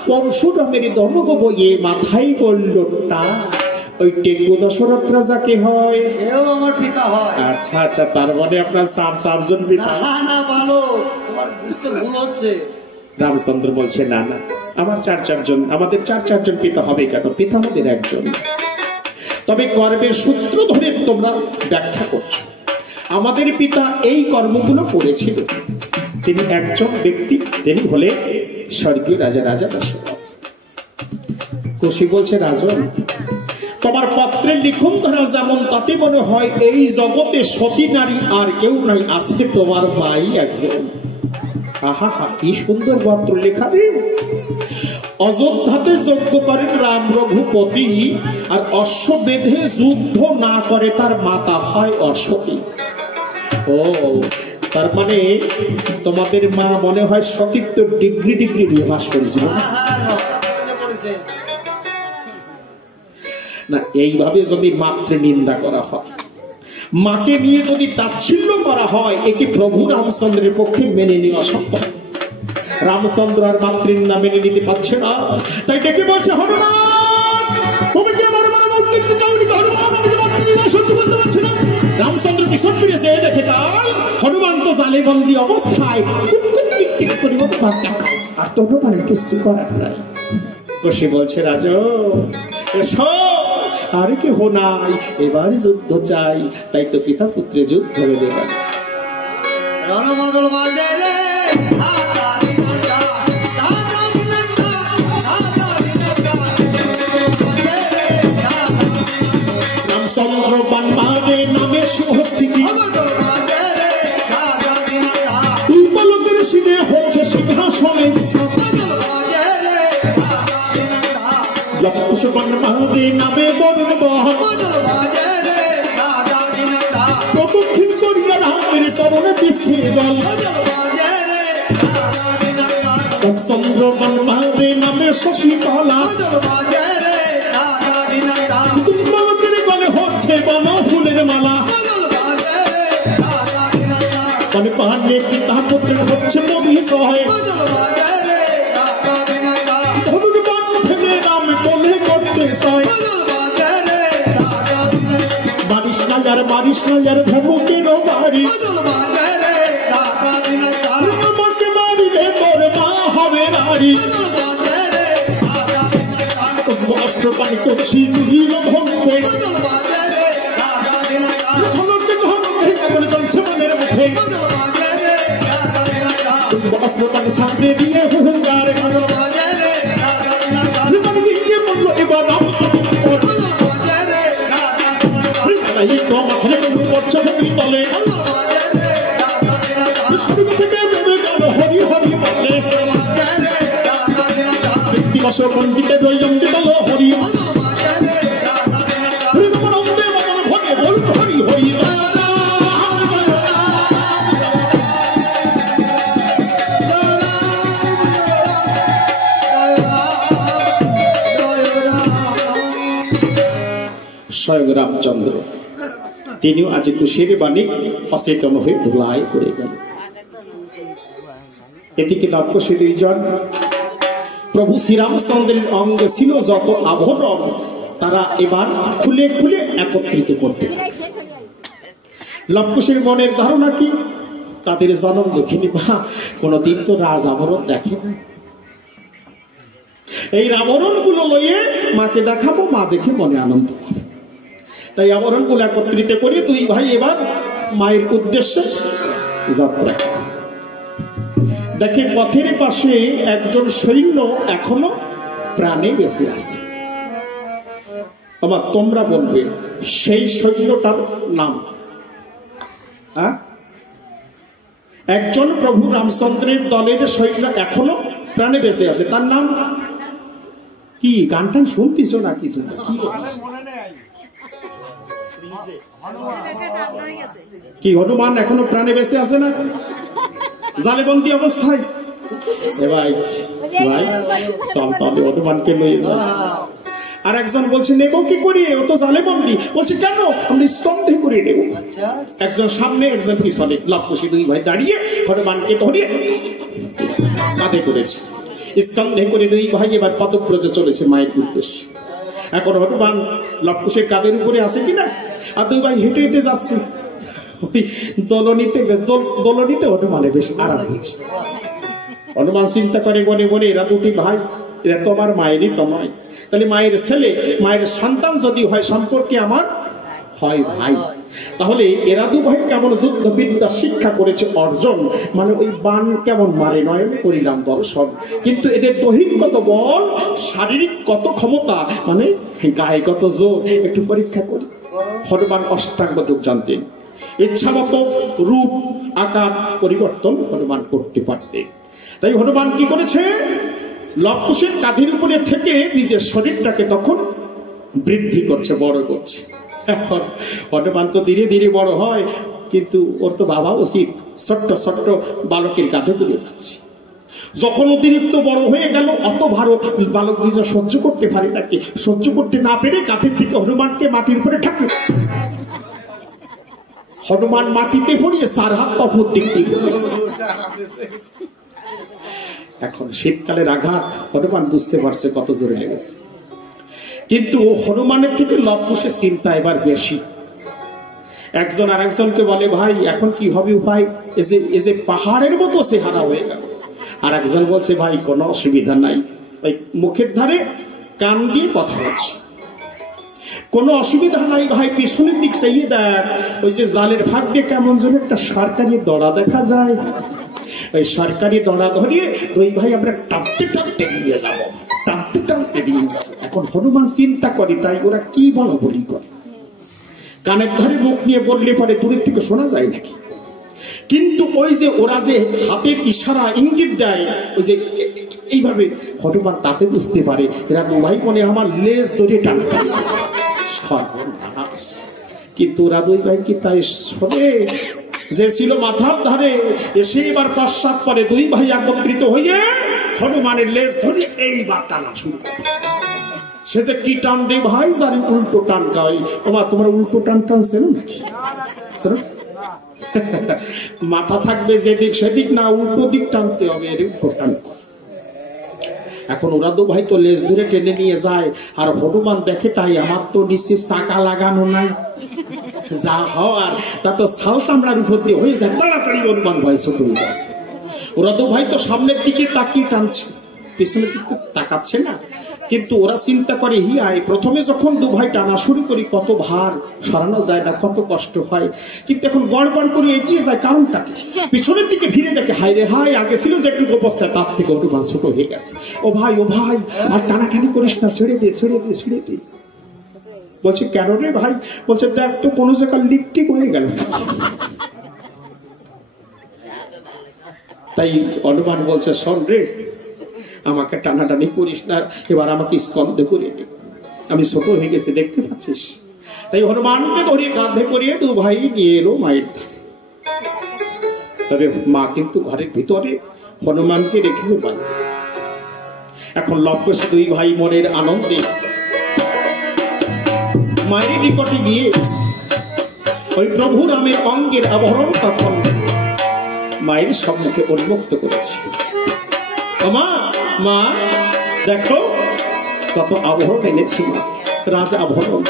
পরশুরামের ধনুক বইয়ে মাথায় করল টা। ওই টেকু দশরথ রাজা কি হয়? সেও আমার পিতা হয়। আচ্ছা আচ্ছা, তার মানে আপনার চারজন পিতা। না ভালো, তোমার বুঝতে ভুল হচ্ছে। রামচন্দ্র বলছে না না, আমার চারজন, আমাদের চারজন পিতা হবে কেন? পিতা আমাদের একজন। তবে কর্মের সূত্র ধরে তোমরা ব্যাখ্যা করছো। আমাদের পিতা এই কর্মগুলো করেছিল। তিনি একজন ব্যক্তি, তিনি হলে স্বর্গীয় রাজা, রাজা দশরথ। খুশি বলছে রাজন, তোমার পত্রের লিখন ধারা যেমন, তাতে মনে হয় এই জগতে সতী নারী আর কেউ নাই, আজকে তোমার মাই একজন। আহা হা, কি সুন্দর পত্র লেখা রে। অযোধ্যাতে যজ্ঞ করেন রাম রঘুপতি, আর অশ্ব বেঁধে যুদ্ধ না করে তার মাতা হয় অসতী। ও তার মানে তোমাদের মা মনে হয় সতীত্ব ডিগ্রি নিয়ে পাস করেছিল না। এইভাবে যদি মাতৃ নিন্দা করা হয়, মাকে নিয়ে যদি তাচ্ছিল্য করা হয়, একে প্রভু রামচন্দ্রের পক্ষে মেনে নেওয়া সম্ভব। রামচন্দ্র আর মাতৃর নাম মেনে নিতে পারছে না, তাই ডেকে বলছে হনুমান, তুমি কি আমার মুখ দেখতে চাওনি? হনুমান, আমি তোমার মাতৃ সহ্য করতে পারছি না। রামচন্দ্র পিছন ফিরেছে, দেখে তাই হনুমান তো জালে বন্দি অবস্থায় করে মতো ভাত খায়, আর তবু মানে কিছু করার নাই। খুশি বলছে রাজা, এসো আর কেহ নাই, এবার যুদ্ধ চাই। তাই তো পিতা পুত্রে যুদ্ধ বেঁধে গেল। রণবদল বাজে রে হাতা বিনতা হাতা বিনতা হাতা বিনতা বাজে রে রামচন্দ্র বানমারে নামে সুহস্তিকি রণবদল বাজে রে হাতা বিনতা উপলোকের শিরে হচ্ছে সিংহাসনে রণবদল বাজে রে হাতা বিনতা লক্ষ বানমারে নামে বরণ বহন রণবদল বাজে রে হাতা বিনতা প্রদক্ষিণ করিয়া রামের চরণে বৃষ্টির জল রণবদল বাজে রে হাতা বিনতা রামচন্দ্র বানমারে নামে শশীকলা রণবদল বাজে রে হাতা বিনতা উপলোকের গলে হচ্ছে বন ফুলের মালা রণবদল বাজে রে হাতা বিনতা মানে পাহাড়ে পিতা পুত্রের হচ্ছে মবি সহায় রণবদল বাজে রে হাতা বিনতা ধনুর বাণ ফেলে রাম কোলে করতে চায় রণবদল বাজে রে হাতা বিনতা বারিশ নাজার ধনুকের বাড়ি রণবদল বাজে রে হাতা বিনতা আমাকে মারিলে তোর মা হবে নারী রণবদল বাজে রে হাতা বিনতা অস্ত্র পানি করছি দুহিল ভঙ্গে রণবদল বাজে রে হাতা বিনতা ধনুকে ধনুকে কেমন চলছে মনের মুখে রণবদল বাজে রে হাতা বিনতা অস্ত্র পানি সামনে দিয়ে হুঙ্গার রণবদল বাজে রে হাতা বিনতা জীবন দিয়ে বললো এবার রাম রণবদল বাজে রে হাতা বিনতা এই মাথায় করছে ভূমি তলে রণবদল বাজে রে হাতা বিনতা স্বর্গ থেকে বেড়ে গেল হরি হরি বলে বাজে রে হাতা বিনতা দিবস পণ্ডিতের রইজন্ডি বল হরি রণবদল বাজে রে হাতা বিনতা হরি নমনন্দে বদল ভরে বল হরি হরি স্বয়ং রামচন্দ্র তিনিও আজ কুশের বাণী অচেতন হয়ে ধুলায় পড়ে গেল। এদিকে লক্ষ্য দুইজন প্রভু শ্রীরামচন্দ্রের অঙ্গে ছিল যত আভরণ তারা এবার খুলে খুলে একত্রিত করতে লক্ষ্যের মনের ধারণা কি, তাদের জনম দেখিনি বা কোনদিন তো রাজ আবরণ দেখে না। এই আবরণ গুলো লইয়ে মাকে দেখাবো, মা দেখে মনে আনন্দ পাবে। তাই আবরণ গুলো একত্রিত করে দুই ভাই এবার মায়ের উদ্দেশ্যে যাত্রা। দেখে পথের পাশে একজন সৈন্য এখনো প্রাণে বেঁচে আছে। আমার তোমরা বলবে সেই সৈন্যটার নাম। একজন প্রভু রামচন্দ্রের দলের সৈন্য এখনো প্রাণে বেঁচে আছে, তার নাম কি? গান টান শুনতিস নাকি তুমি? কি হনুমান এখনো প্রাণে বেঁচে আছে না? জালেবন্দি অবস্থায়। ভাই ভাই চল তাহলে হনুমানকে লয়ে যাও। আর একজন বলছে নেবো কি করি, ও তো জালেবন্দি। বলছে কেন? আমরা স্তম্ভে করে নেব। একজন সামনে একজন পিছনে, লক্ষ্মী দুই ভাই দাঁড়িয়ে হনুমানকে ধরিয়ে কাঁধে করেছে। স্কন্ধে করে দুই ভাই এবার পদব্রজে চলেছে মায়ের উদ্দেশ্যে। এখন হনুমান লক্ষ্মীর কাঁধের উপরে আছে কিনা, আর দুই ভাই হেঁটে হেঁটে যাচ্ছে। ওই দোলনিতে হনুমানের বেশ আরাম হয়েছে। হনুমান চিন্তা করে বনে বনে এরা দুটি ভাই, এরা তো আমার মায়েরই তো নয়, তাহলে মায়ের ছেলে মায়ের সন্তান যদি হয় সম্পর্কে আমার হয় ভাই, তাহলে এরা দু ভাই কেমন যুদ্ধবিদ্যা শিক্ষা করেছে অর্জন, মানে ওই বান কেমন মারে নয় করিলাম দর্শন। কিন্তু এদের দৈহিক কত বল, শারীরিক কত ক্ষমতা, মানে গায়ে কত জোর, একটু পরীক্ষা করি। হনুমান অষ্টাঙ্গ যোগ জানতেন, ইচ্ছা মতো রূপ আকার পরিবর্তন হনুমান করতে পারতেন। তাই হনুমান কি করেছে, লক্ষ্মণের কাঁধের উপরে থেকে নিজের শরীরটাকে তখন বৃদ্ধি করছে, বড় করছে। এখন হনুমান তো ধীরে ধীরে বড় হয়, কিন্তু ওর তো বাবা উচিত, ছোট্ট ছোট্ট বালকের কাঁধে তুলে যাচ্ছে। যখন অতিরিক্ত বড় হয়ে গেল, অত ভারো বালক নিজে সহ্য করতে পারে নাকি, সহ্য করতে না পেরে কাঁধের থেকে হনুমানকে মাটির উপরে ঠাকুর। হনুমান মাটিতে পড়িয়ে সার হাত অপর দিক দিয়ে পড়েছে। এখন শীতকালের আঘাত হনুমান বুঝতে পারছে কত জোরে লেগেছে, কিন্তু হনুমানের থেকে লবকুশের চিন্তা এবার বেশি। একজন আর একজনকে বলে, ভাই এখন কি হবে উপায়, এই যে পাহাড়ের মতো চেহারা হয়ে গেল। আর একজন বলছে, ভাই কোনো অসুবিধা নাই, ওই মুখের ধারে কান দিয়ে কথা বলছে। কোনো অসুবিধা নাই ভাই, পিছনের দিক চাইয়ে দেখ, ওই যে জালের ফাঁক দিয়ে কেমন যেন একটা সরকারি দড়া দেখা যায়, ওই সরকারি দড়া ধরিয়ে দুই ভাই আমরা টানতে টানতে নিয়ে যাব, টানতে টানতে নিয়ে যাব। এখন হনুমান চিন্তা করে, তাই ওরা কি বলা বলি করে, কানের ধারে মুখ নিয়ে বললে পরে দূরের থেকে শোনা যায় নাকি? কিন্তু ওই যে ওরা যে হাতের ইশারা ইঙ্গিত দেয়, ওই যে এইভাবে হনুমান তাতে বুঝতে পারে এরা দু ভাই মনে আমার লেজ ধরে টানতে। কিন্তু ওরা দুই ভাই কি তাই শোনে? যে ছিল মাথার ধারে এসে এবার পশ্চাৎ পরে দুই ভাই একত্রিত হয়ে হনুমানের লেজ ধরে এইবার টানা শুরু করে। সে যে কি টান রে ভাই, জানি উল্টো টান গাই। তোমার উল্টো টান টানছে নাকি? মাথা থাকবে যেদিক সেদিক না, উল্টো দিক টানতে হবে, এর উল্টো টান। এখন ওরা দু ভাই তো লেজ ধরে টেনে নিয়ে যায়, আর হনুমান দেখে তাই আমার তো নিশ্চিত চাকা লাগানো নাই, যা হওয়ার তা তো ছাল চামড়ার উপর দিয়ে হয়ে যায়। তাড়াতাড়ি হনুমান ভয় ছোট হয়ে যাচ্ছে। ওরা দু ভাই তো সামনের দিকে তাকিয়ে টানছে, পিছনের দিকে তাকাচ্ছে না। কিন্তু ওরা চিন্তা করে হিয়ায় প্রথমে যখন দু ভাই টানা শুরু করি কত ভার সরানো যায় না, কত কষ্ট হয়, কিন্তু এখন গড় গড় করে এগিয়ে যায়। কারণটা কি? পিছনের দিকে ফিরে দেখে হাই রে হাই, আগে ছিল যে একটু অবস্থায় তার থেকে হনুমান ছোট হয়ে গেছে। ও ভাই আর টানাটানি করিস না, ছেড়ে দে ছেড়ে দে ছেড়ে দে। বলছে কেন রে ভাই? বলছে দেখ তো কোনো জায়গায় লিপটিক হয়ে গেল। তাই হনুমান বলছে শোন রে, আমাকে টানাটানি করিস না, এবার আমাকে স্কন্ধে করে নে, আমি ছোট হয়ে গেছি দেখতে পাচ্ছিস। তাই হনুমানকে ধরে কাঁধে করিয়ে দু ভাই নিয়ে এলো মায়ের ধারে। তবে মা কিন্তু ঘরের ভিতরে হনুমানকে রেখেছে পায়। এখন লক্ষ্য দুই ভাই মনের আনন্দে মায়ের নিকটে গিয়ে ওই প্রভু রামের অঙ্গের আবরণ তখন মায়ের সম্মুখে উন্মুক্ত করেছে। মা মা দেখো কত আবরণ এনেছি, রাজ আবরণ।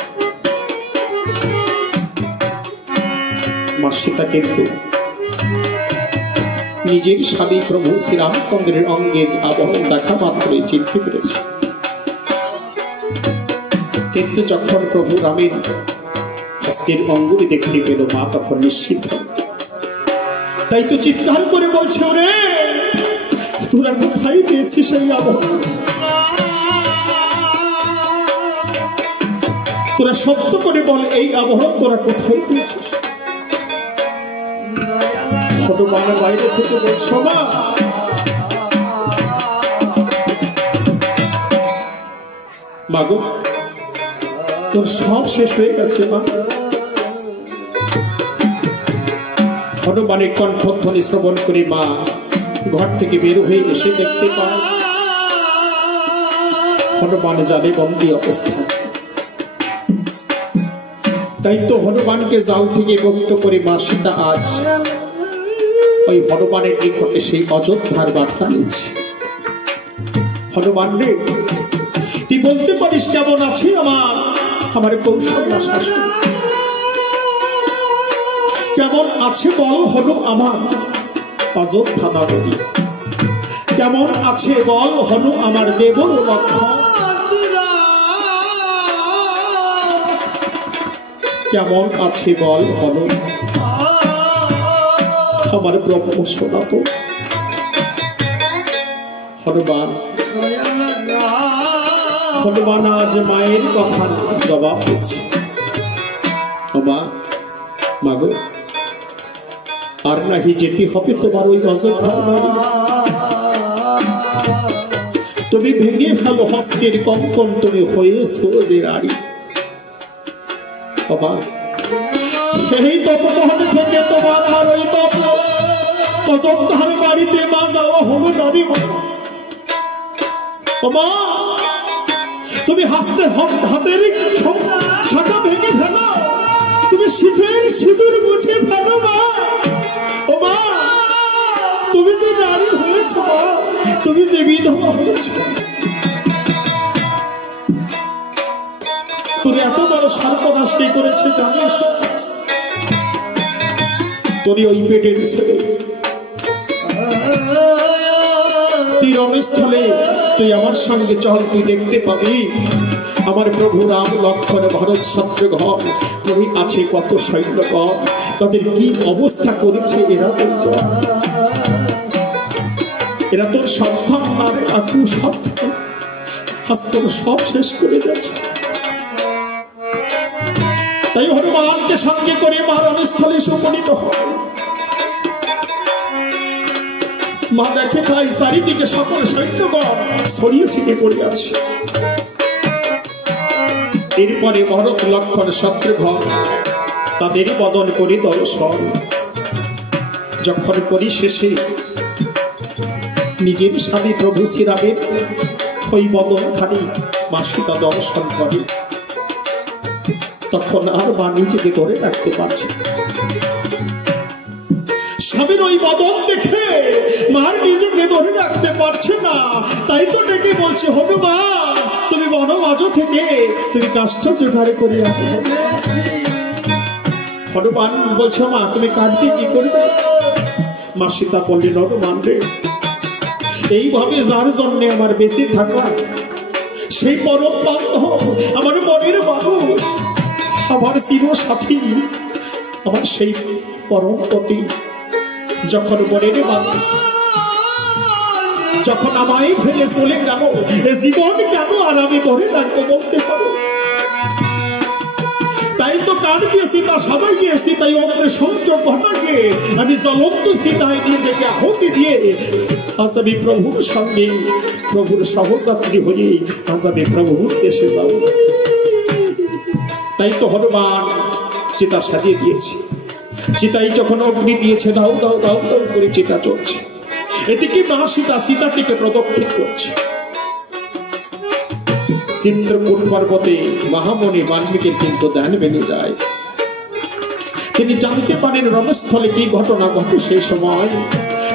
মা সীতা কিন্তু নিজের স্বামী প্রভু শ্রীরামচন্দ্রের অঙ্গের আবরণ দেখা মাত্রই চিনতে পেরেছে। কিন্তু যখন প্রভু রামের হস্তের অঙ্গুলি দেখতে পেল মা তখন নিশ্চিত হল। তাই তো চিৎকার করে বলছে ওরে তোরা কোথায় পেয়েছিস সেই আবরণ? তোরা সত্য করে বল এই আবরণ তোরা কোথায় পেয়েছিস? ছোট বাংলা বাইরে থেকে বলছো মা মাগো তোর সব শেষ হয়ে গেছে মা। হনুমানের কণ্ঠধ্বনি শ্রবণ করে মা ঘর থেকে বের হয়ে এসে দেখতে পায় হনুমান জালে বন্দী অবস্থা। তাই তো হনুমানকে জাল থেকে মুক্ত করে মা সীতা আজ ওই হনুমানের নিকটে সেই অযোধ্যার বার্তা নিচ্ছে। হনুমান রে তুই বলতে পারিস কেমন আছে আমার কৌশল্যা শাশুড়ি? কেমন আছে বল হনু আমার অযোধ্যা নগরী? কেমন আছে বল হনু আমার দেবর লক্ষ্মণ? কেমন আছে বল হনু আমার ব্রহ্ম সনাতন? হনুমান আজ মায়ের কথার জবাব দিচ্ছে। মাগো আর নাহি যেতে হবে তোমার ওই অযোধ্যার বাড়ি। তুমি ভেঙে ফেলো হস্তের কঙ্কন, তুমি হয়েছো যে রাড়ি। এই তপমহল থেকে তোমার আর ওই তপ অযোধ্যার বাড়িতে মা যাওয়া হলো নারী। তুমি হাতের শাখা ভেঙে ফেলো, তুমি শিখের সিঁদুর মুছে ফেলো মা। ও মা তুমি যে নারী হয়েছ, তুমি যে বিধবা হয়েছ, তুমি এত বড় সর্বনাশ কে করেছে জানিস? তোর ওই পেটের ছেলে তীরস্থলে তুই আমার সঙ্গে চল, তুই দেখতে পাবি আমার প্রভু রাম লক্ষ্মণ ভরত শত্রুঘ্ন তুই আছে কত সৈন্যগণ, তাদের কি অবস্থা করেছে। এরা তোর সন্তান নামে আকু সন্তান, তোর সব শেষ করে গেছে। তাই হনুমানকে সঙ্গে করে মা রণস্থলে উপনীত হয়। মা দেখে ভাই চারিদিকে সকল সৈন্যগণ ছড়িয়ে ছিটিয়ে পড়ে আছে। এরপরে ভরত লক্ষ্মণ শত্রুঘ্ন তাদের বদন করে দর্শন যখন পরিশেষে নিজের স্বামী প্রভু শ্রীরামের ওই বদন খানি মা সীতা দর্শন করে, তখন আর মা নিজেকে ধরে রাখতে পারছে। স্বামীর ওই বদন দেখে মার নিজেকে ধরে রাখতে পারছে না, তাই তো ডেকে বলছে, হনুমান তুমি বনমাজ থেকে তুমি কাষ্ঠ জোগাড় করে আনো। হনুমান বলছে, মা তুমি কাঁদবে কি করবে? মা সীতা বললেন, হনুমান রে, এইভাবে যার জন্য আমার বেঁচে থাকা, সেই পরম বান্ধব, আমার মনের মানুষ, আমার চির সাথী, আমার সেই পরম পতি যখন মনের মানুষ যখন আমায় ফেলে চলে গেল, জীবন কেন আর আমি ধরে রাখবো বলতে পারো? তাই তো কান দিয়ে সীতা সবাই গিয়েছি, তাই অগ্নি সংযোগ ঘটাকে আমি জ্বলন্ত সীতায় নিজেকে আহুতি দিয়ে আজ আমি প্রভুর সঙ্গে প্রভুর সহযাত্রী হয়ে আজ আমি প্রভুর দেশে যাব। তাই তো হনুমান চিতা সাজিয়ে দিয়েছে। চিতাই যখন অগ্নি দিয়েছে, দাও দাও দাও দাও করে চিতা চলছে। এদিকে মা সীতা সীতাটিকে প্রদক্ষিণ করছে। চিত্রকূট পর্বতে মহামণি বাল্মীকির কিন্তু ধ্যান ভেঙে যায়। তিনি জানতে পারেন রণস্থলে কি ঘটনা ঘটে সেই সময়।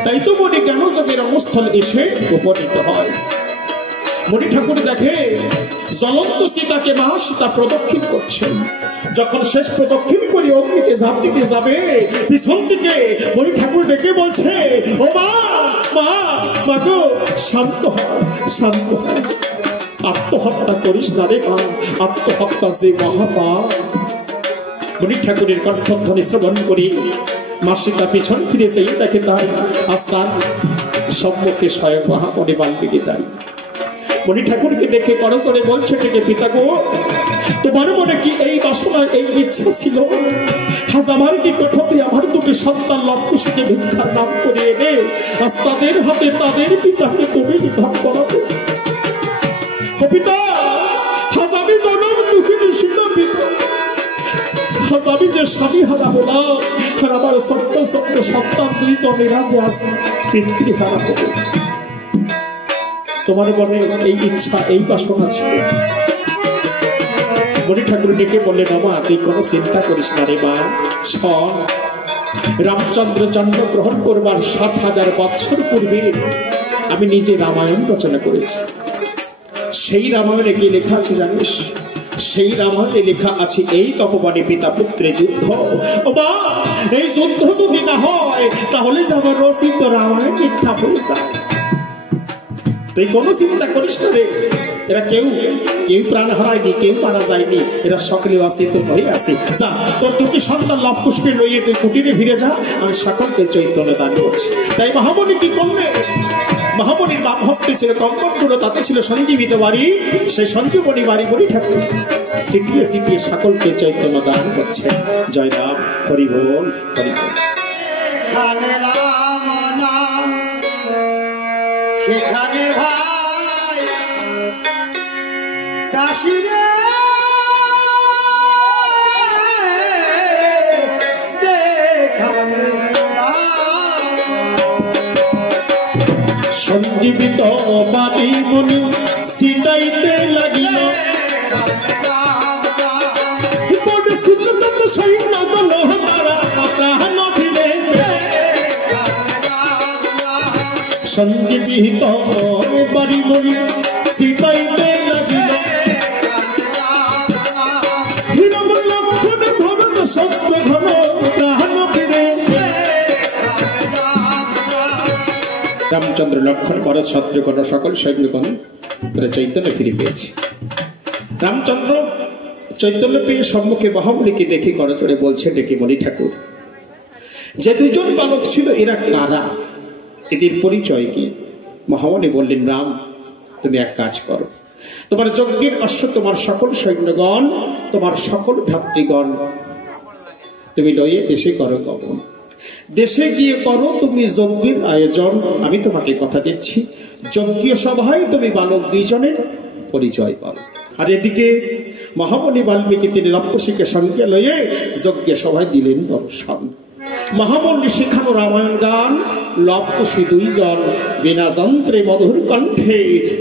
তাই তো মনে জ্ঞানযোগে রণস্থলে এসে উপনীত হয়। মণি ঠাকুর দেখে জ্বলন্ত সীতাকে মা সীতা প্রদক্ষিণ করছেন। যখন শেষ প্রদক্ষিণ করে অগ্নিতে ঝাঁপ দিতে যাবে, পিছন থেকে মণি ঠাকুর ডেকে বলছে, ও মা মা মা গো, শান্ত হ শান্ত হ, আত্মহত্যা করিস না রে মা, আত্মহত্যা যে মহাপাপ। মণি ঠাকুরের কণ্ঠধ্বনি শ্রবণ করি মা সীতা পিছন ফিরে যাই, তাকে তাই আস্থার সম্মুখে স্বয়ং মহামণি বাল্মীকি তাই। মণি ঠাকুরকে দেখে করজোড়ে বলছে, থেকে পিতা গো, তোমার মনে কি এই বাসনা এই ইচ্ছা ছিল আজ আমার নিকট হতে আমার দুটি সন্তান লবকুশকে ভিক্ষার নাম করে এনে আজ তাদের হাতে তাদের পিতাকে তুমি নিধন করাবে? ও পিতা, আজ আমি জনম দুঃখিনী সীতা পিতা, আজ আমি যে স্বামী হারা হলাম, আর আমার সত্য সত্য সন্তান দুইজনের আজ আছে পিতৃহারা হবে। তোমার মনে এই ইচ্ছা এই বাসনা ছিল। মণি ঠাকুর ডেকে বললেন, মা তুই কোনো চিন্তা করিস না রে মা, শোন, রামচন্দ্র জন্মগ্রহণ করবার ৭,০০০ বৎসর পূর্বে আমি নিজে রামায়ণ রচনা করেছি। সেই রামায়ণে কি লেখা আছে জানিস? সেই রামায়ণে লেখা আছে এই তপবনে পিতা পুত্রের যুদ্ধ। ও মা, এই যুদ্ধ যদি না হয় তাহলে যে আমার রচিত রামায়ণ মিথ্যা হয়ে যায়। তুই কোনো চিন্তা করিস না রে, এরা কেউ কেউ প্রাণ হারায়নি, কেউ মারা যায়নি, এরা সকলে অচেতন হয়ে আছে। যা, তোর দুটি সন্তান লবকুশকে লইয়ে তুই কুটিরে ফিরে যা, আমি সকলকে চৈতন্য দান করছি। তাই মহামণি কি করলে? মহামণির বাম হস্তে ছিল কঙ্কনগুলো, তাতে ছিল সঞ্জীবিত বাড়ি। সেই সঞ্জীবনী বাড়ি মণি ঠাকুর সিটিয়ে সিটিয়ে সকলকে চৈতন্য দান করছে। জয় রাম, হরি বল, হরি বল। সেখানে ভাই কাশিরে সঞ্জীবিত বাড়ি মনি সিটাইতে লাগিল, সৈন্য দল তারা প্রাণ ফিরে। সঞ্জীবিত বাড়ি মনি সিটাইতে লাগিল, হিরম লক্ষণ ভরত শত্রুঘ্ন প্রাণ ফিরে। রামচন্দ্র লক্ষণ ভরত শত্রুঘ্ন সকল সৈন্যগণ তারা চৈতন্য ফিরে পেয়েছে। রামচন্দ্র চৈতন্য পেয়ে সম্মুখে মহামুনিকে দেখে করচড়ে বলছে, ডেকে মণি ঠাকুর, যে দুজন বালক ছিল এরা কারা, এদের পরিচয় কি? মহামুনি বললেন, রাম তুমি এক কাজ করো, তোমার যজ্ঞের অশ্ব, তোমার সকল সৈন্যগণ, তোমার সকল ভ্রাতৃগণ তুমি লয়ে দেশে করো গমন। দেশে গিয়ে করো তুমি যজ্ঞের আয়োজন। আমি তোমাকে কথা দিচ্ছি, যজ্ঞীয় সভায় তুমি বালক দুইজনের পরিচয় পাবে। আর এদিকে মহামুনি বাল্মীকি তিনি রক্তশিকে সঙ্গে লয়ে যজ্ঞ সভায় দিলেন দর্শন। মহামুনি শিখানো রামায়ণ গান লবকুশী দুইজন বিনা যন্ত্রে মধুর কণ্ঠে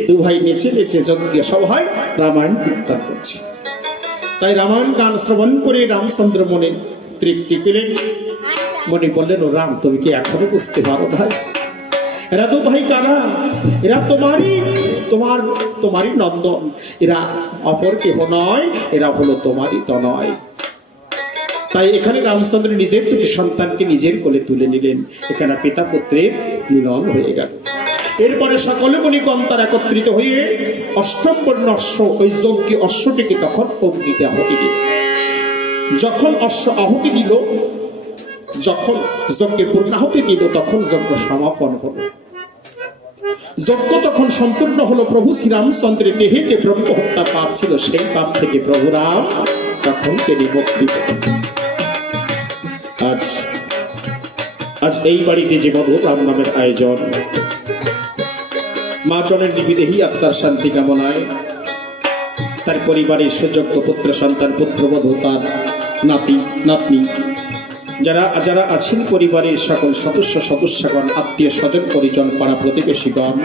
দুভাই নেচে নেচে যজ্ঞ সভায় রামায়ণ কীর্তন করছে। তাই রামায়ণ গান শ্রবণ করে রামচন্দ্র মনে তৃপ্তি পেলেন। মনে বললেন, ও রাম, তুমি কি এখনো বুঝতে পারো ভাই? এরা তো ভাই কারা? এরা তোমারই নন্দন, এরা অপর কেহ নয়, এরা হলো তোমারই তনয়। তাই এখানে রামচন্দ্র নিজের দুটি সন্তানকে নিজের কোলে তুলে নিলেন। এখানে পিতা পুত্রের মিলন হয়ে গেল। এরপরে সকলে মণিগণ তার একত্রিত হয়ে অষ্টম বর্ণ অশ্ব, ওই যজ্ঞ অশ্বটিকে তখন অগ্নিতে আহুতি দিল। যখন অশ্ব আহুতি দিল, যখন যজ্ঞে পূর্ণাহুতি দিল, তখন যজ্ঞ সমাপন হলো। যজ্ঞ তখন সম্পূর্ণ হলো। প্রভু শ্রীরামচন্দ্রের দেহে যে ব্রহ্ম হত্যা পাপ ছিল, সেই পাপ থেকে প্রভু রাম তখন তিনি মুক্তি পেলেন। আজ এই বাড়িতে যে মধুর রাম নামের আয়োজন, মা জনের নিবিদেহী আত্মার শান্তি কামনায় তার পরিবারের সুযোগ্য পুত্র সন্তান, পুত্রবধূ, তার নাতি নাতনি, যারা আছেন পরিবারের সকল সদস্যগণ, আত্মীয় স্বজন, পরিজন, পাড়া প্রতিবেশীগণ,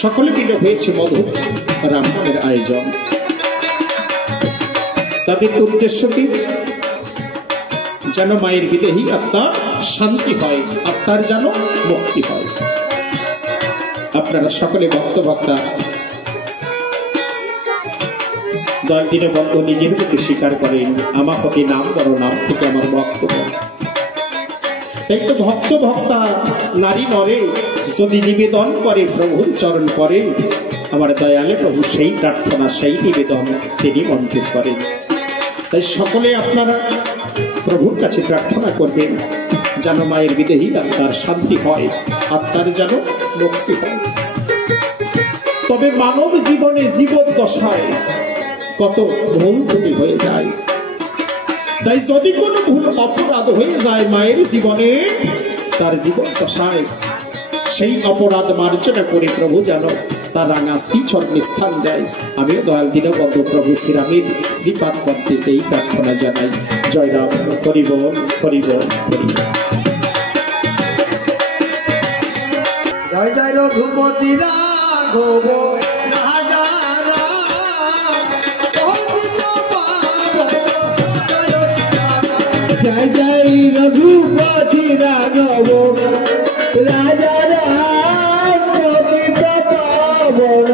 সকলে মিলে হয়েছে মধুর রাম নামের আয়োজন। তাদের উদ্দেশ্য কি? যেন মায়ের বিদেহী আত্মা শান্তি হয়, আত্মার যেন মুক্তি হয়। আপনারা সকলে ভক্তা দল দিনে ভক্ত নিজের প্রতি স্বীকার করেন, আমার হতে নাম করো, নাম থেকে আমার ভক্ত বল। একটু ভক্তা নারী নরে যদি নিবেদন করে প্রভুর চরণ করে, আমার দয়ালে প্রভু সেই প্রার্থনা, সেই নিবেদন তিনি মঞ্জুর করেন। তাই সকলে আপনারা প্রভুর কাছে প্রার্থনা করবেন যেন মায়ের বিদেহী আত্মার শান্তি হয়, আত্মার যেন মুক্তি হয়। তবে মানব জীবনে জীবদ্দশায় কত ভুল ত্রুটি হয়ে যায়। তাই যদি কোনো ভুল অপরাধ হয়ে যায় মায়ের জীবনে, তার জীবদ্দশায় সেই অপরাধ মার্জনা করে প্রভু যেন তার রাঙা শ্রীচরণে স্থান দেয়। আমিও দয়াল দীনবন্ধু প্রভু শ্রীরামের শ্রীপাদ পদ্মেতে এই প্রার্থনা জানাই। জয় রাম, হরি বল, হরি বল, হরি বল। জয় জয় রঘুপতি রাঘব রাজা জয় জয় রঘুপতি রাঘব রাজা রাম পতিত পাবন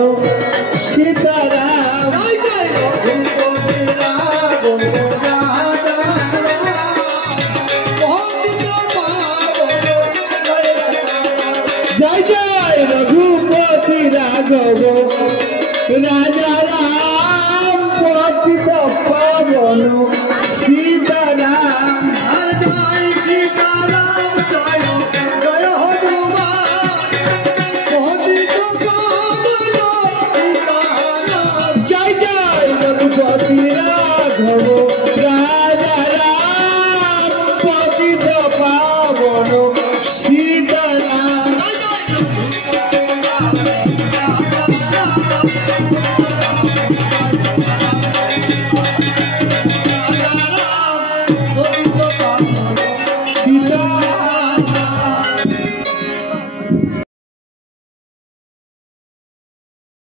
সীতারাম। জয় জয় রঘুপতি রাঘব রাজা রাম পতিত পাবন। জয় জয় রঘুপতি রাঘব রাজা রাম পতিত পাবন সীতারাম। জয় সীতারাম, জয় জয় হনুমান পতিত পাবন সীতারাম। জয় জয় রঘুপতি রাঘব রাজা রাম পতিত পাবন সীতারাম।